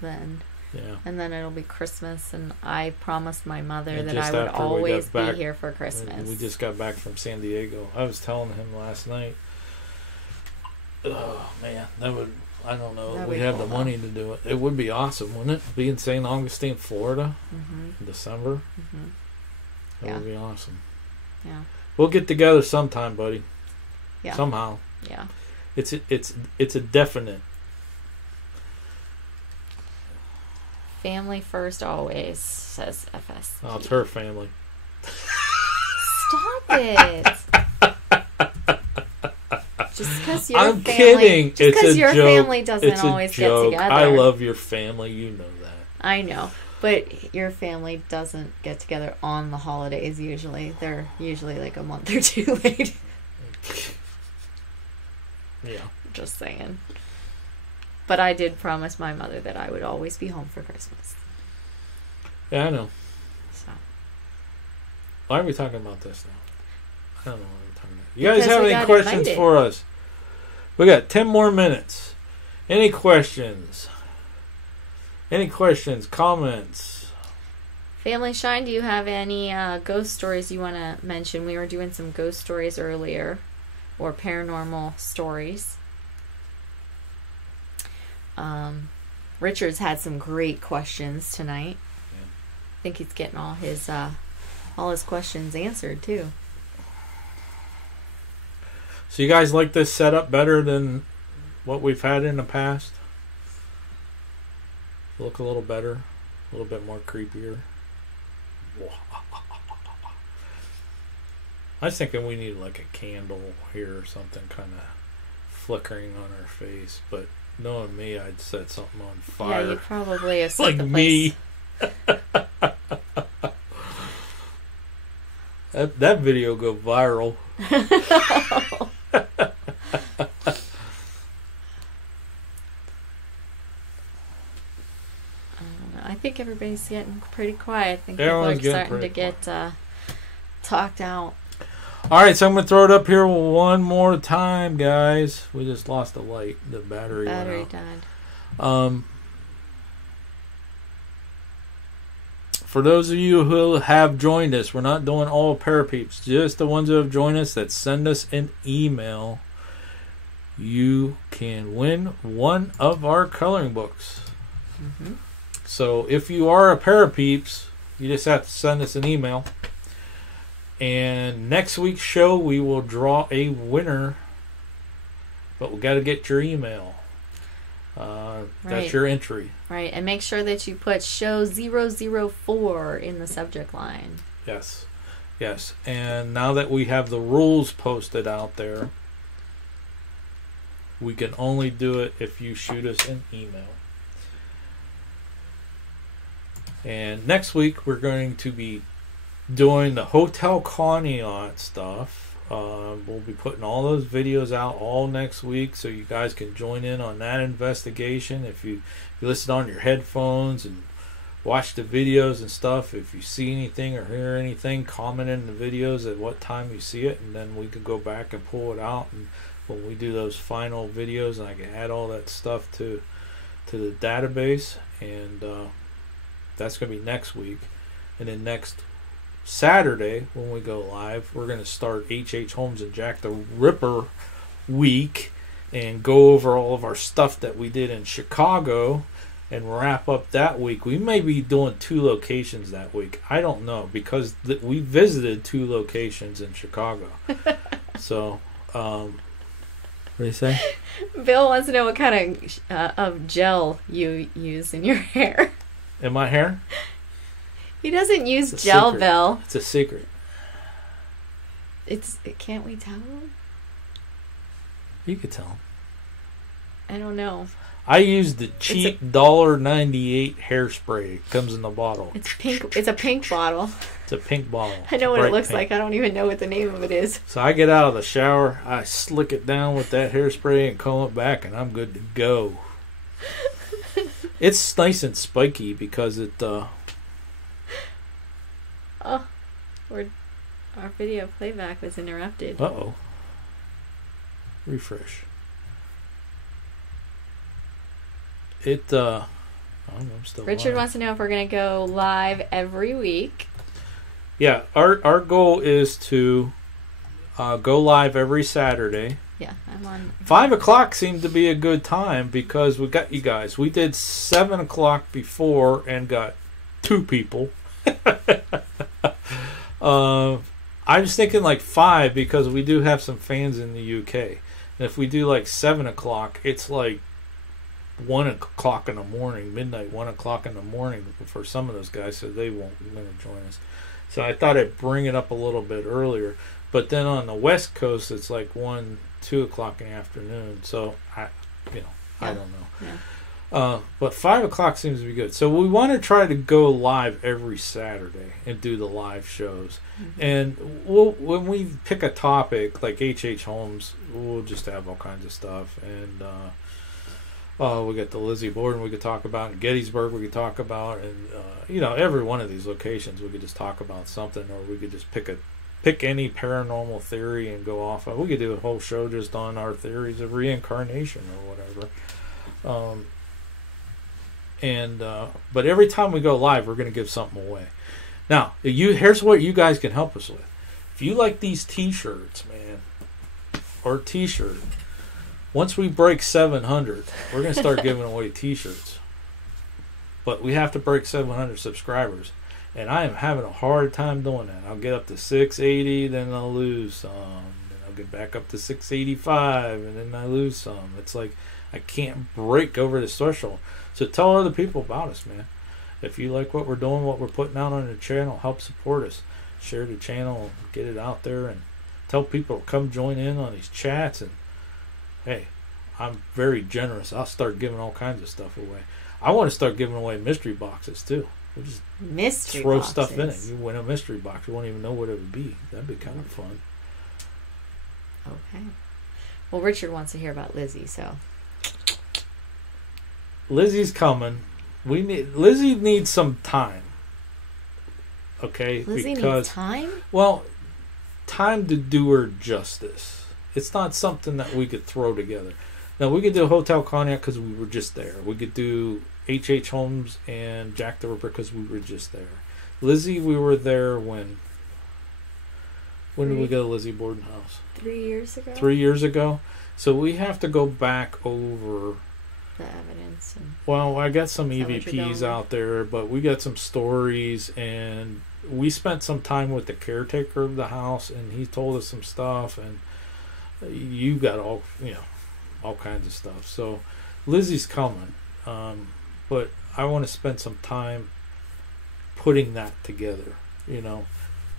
then. Yeah. And then it'll be Christmas, and I promised my mother and that I would always be here for Christmas. We just got back from San Diego. I was telling him last night. Oh man, that would, I don't know. We have the money to do it. It would be awesome, wouldn't it? Be in St. Augustine, Florida, in December. That would be awesome. Yeah. We'll get together sometime, buddy. Yeah. Somehow. Yeah. It's a definite. Family first always, says FS. Oh, it's her family. Stop it. Just because your I'm family, kidding. Just it's because a your joke. family doesn't it's always a joke. get together. I love your family. You know that. I know. But your family doesn't get together on the holidays usually. They're usually like a month or two late. Yeah. Just saying. But I did promise my mother that I would always be home for Christmas. Yeah, I know. So. Why are we talking about this now? I don't know what we're talking about. You guys Because have we any got questions invited. for us? We got 10 more minutes. Any questions? Any questions? Comments? Family Shine, do you have any ghost stories you want to mention? We were doing some ghost stories earlier, or paranormal stories. Richard's had some great questions tonight. Yeah. I think he's getting all his all his questions answered too. So you guys like this setup better than what we've had in the past? Look a little better, a little bit more creepier. I was thinking we need like a candle here or something kind of flickering on our face, but knowing me, I'd set something on fire. Yeah, you probably have set like the me. that video go viral. I think everybody's getting pretty quiet. I think Everyone's people are starting to quiet. get talked out. All right, so I'm going to throw it up here one more time, guys. We just lost the light. The battery went died. out. For those of you who have joined us, we're not doing all parapeeps. Just the ones who have joined us that send us an email. You can win one of our coloring books. Mm-hmm. So if you are a parapeeps, you just have to send us an email. And next week's show, we will draw a winner. But we got to get your email. That's your entry. Right, and make sure that you put show 004 in the subject line. Yes. Yes. And now that we have the rules posted out there, we can only do it if you shoot us an email. And next week, we're going to be doing the Hotel Conneaut stuff. We'll be putting all those videos out all next week, so you guys can join in on that investigation. If you listen on your headphones and watch the videos and stuff, if you see anything or hear anything, comment in the videos at what time you see it, and then we can go back and pull it out. And when we do those final videos, and I can add all that stuff to the database, and that's going to be next week. And then next Saturday, when we go live, we're going to start H.H. Holmes and Jack the Ripper week and go over all of our stuff that we did in Chicago and wrap up that week. We may be doing 2 locations that week. I don't know, because we visited 2 locations in Chicago. So, what do you say? Bill wants to know what kind of gel you use in your hair. In my hair? He doesn't use gel, secret. Bill. It's a secret. Can't we tell him? You could tell him. I don't know. I use the cheap $1.98 hairspray. It comes in the bottle. It's pink. It's a pink bottle. It's a pink bottle. I know what it looks pink. like. I don't even know what the name of it is. So I get out of the shower, I slick it down with that hairspray and comb it back, and I'm good to go. It's nice and spiky because it... Oh, our video playback was interrupted. Uh-oh. Refresh. I'm still Richard live. wants to know if we're going to go live every week. Yeah, our goal is to go live every Saturday. Yeah, I'm on. 5 o'clock seemed to be a good time because we got you guys. We did 7 o'clock before and got 2 people. I was thinking like 5 because we do have some fans in the UK. And if we do like 7 o'clock, it's like 1 o'clock in the morning, midnight, 1 o'clock in the morning for some of those guys, so they won't be going to join us. So I thought I'd bring it up a little bit earlier. But then on the West Coast, it's like 1, 2 o'clock in the afternoon. So I don't know. Yeah. But 5 o'clock seems to be good. So we want to try to go live every Saturday and do the live shows. Mm-hmm. And when we pick a topic like H.H. Holmes, we'll just have all kinds of stuff. And we got the Lizzie Borden we could talk about, and Gettysburg we could talk about, and every one of these locations we could just talk about something, or we could just pick any paranormal theory and go off of. We could do a whole show just on our theories of reincarnation or whatever. But every time we go live, we're going to give something away. Now, here's what you guys can help us with. If you like these T-shirts, man, or T-shirt, once we break 700, we're going to start giving away T-shirts. But we have to break 700 subscribers. And I am having a hard time doing that. I'll get up to 680, then I'll lose some. Then I'll get back up to 685, and then I lose some. It's like I can't break over this threshold. So tell other people about us, man. If you like what we're doing, what we're putting out on the channel, help support us. Share the channel, get it out there, and tell people to come join in on these chats. And hey, I'm very generous. I'll start giving all kinds of stuff away. I want to start giving away mystery boxes too. We'll just mystery throw boxes. stuff in it. You win a mystery box. You won't even know what it would be. That'd be kind of fun. Okay. Well, Richard wants to hear about Lizzie, so. Lizzie's coming. Lizzie needs some time. Okay? Lizzie needs time? Well, time to do her justice. It's not something that we could throw together. Now, we could do Hotel Cognac because we were just there. We could do H.H. Holmes and Jack the Ripper because we were just there. Lizzie, we were there when did we go to Lizzie Borden House? 3 years ago. 3 years ago. So we have to go back over the evidence. Well, I got some EVPs out there, but we got some stories, and we spent some time with the caretaker of the house, and he told us some stuff, and you got all kinds of stuff. So Lizzie's coming, but I want to spend some time putting that together.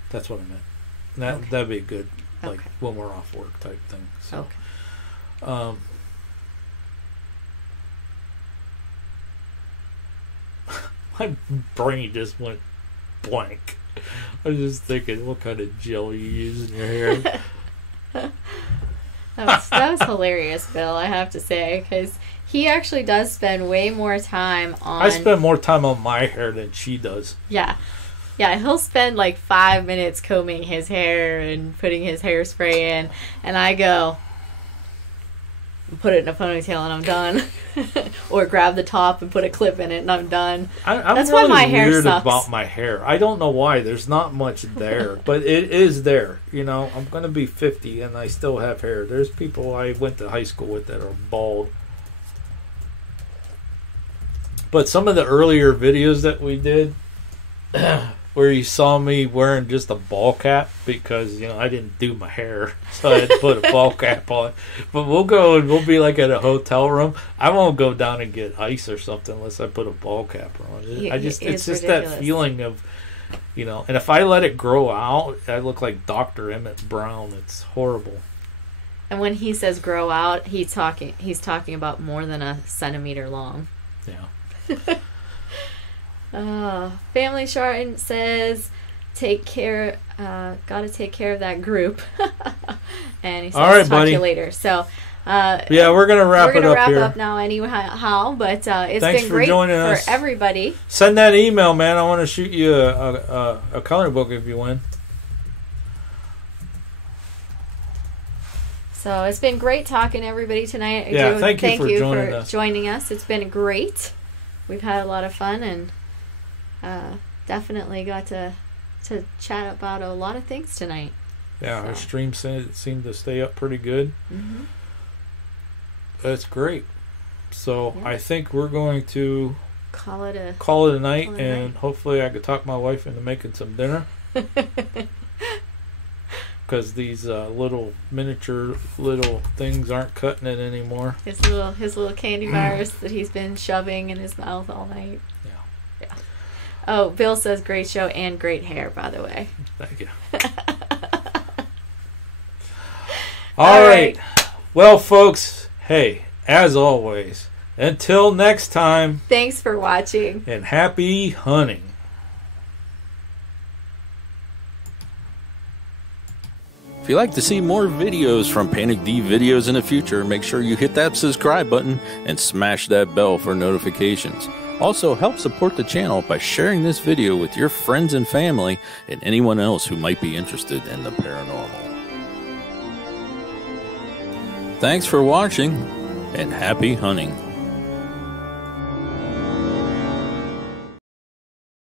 That's what I meant. That'd be good, like when we're off work type thing. So, my brain just went blank. I was just thinking, what kind of gel you use in your hair? that was hilarious, Bill, I have to say, because he actually does spend way more time on... I spend more time on my hair than she does. Yeah, he'll spend like 5 minutes combing his hair and putting his hairspray in, and I go... put it in a ponytail and I'm done. Or grab the top and put a clip in it and I'm done. That's really why my hair weird sucks. About my hair. I don't know why. There's not much there, but it is there. I'm going to be 50 and I still have hair. There's people I went to high school with that are bald. But some of the earlier videos that we did, where you saw me wearing just a ball cap because I didn't do my hair, so I had to put a ball cap on. But we'll go and we'll be like at a hotel room. I won't go down and get ice or something unless I put a ball cap on. It's just ridiculous. That feeling of, And if I let it grow out, I look like Dr. Emmett Brown. It's horrible. And when he says grow out, he's talking about more than a centimeter long. Yeah. Family Sharton says, take care, gotta take care of that group. And he says, all right, talk buddy. to you later. So, we're going to wrap it up here. We're going to wrap up now anyhow, but it's Thanks been great for us. everybody. Send that email, man. I want to shoot you a coloring book if you win. So it's been great talking to everybody tonight. Thank you for joining us. It's been great. We've had a lot of fun and definitely got to chat about a lot of things tonight. Yeah, our stream seemed to stay up pretty good. Mm-hmm. That's great. So I think we're going to call it a night, and hopefully I could talk my wife into making some dinner. Because these little miniature things aren't cutting it anymore. His little candy bars that he's been shoving in his mouth all night. Yeah. Oh, Bill says great show and great hair, by the way. Thank you. All right. Well, folks, hey, as always, until next time. Thanks for watching. And happy hunting. If you'd like to see more videos from PANICdVideos in the future, make sure you hit that subscribe button and smash that bell for notifications. Also, help support the channel by sharing this video with your friends and family and anyone else who might be interested in the paranormal. Thanks for watching, and happy hunting.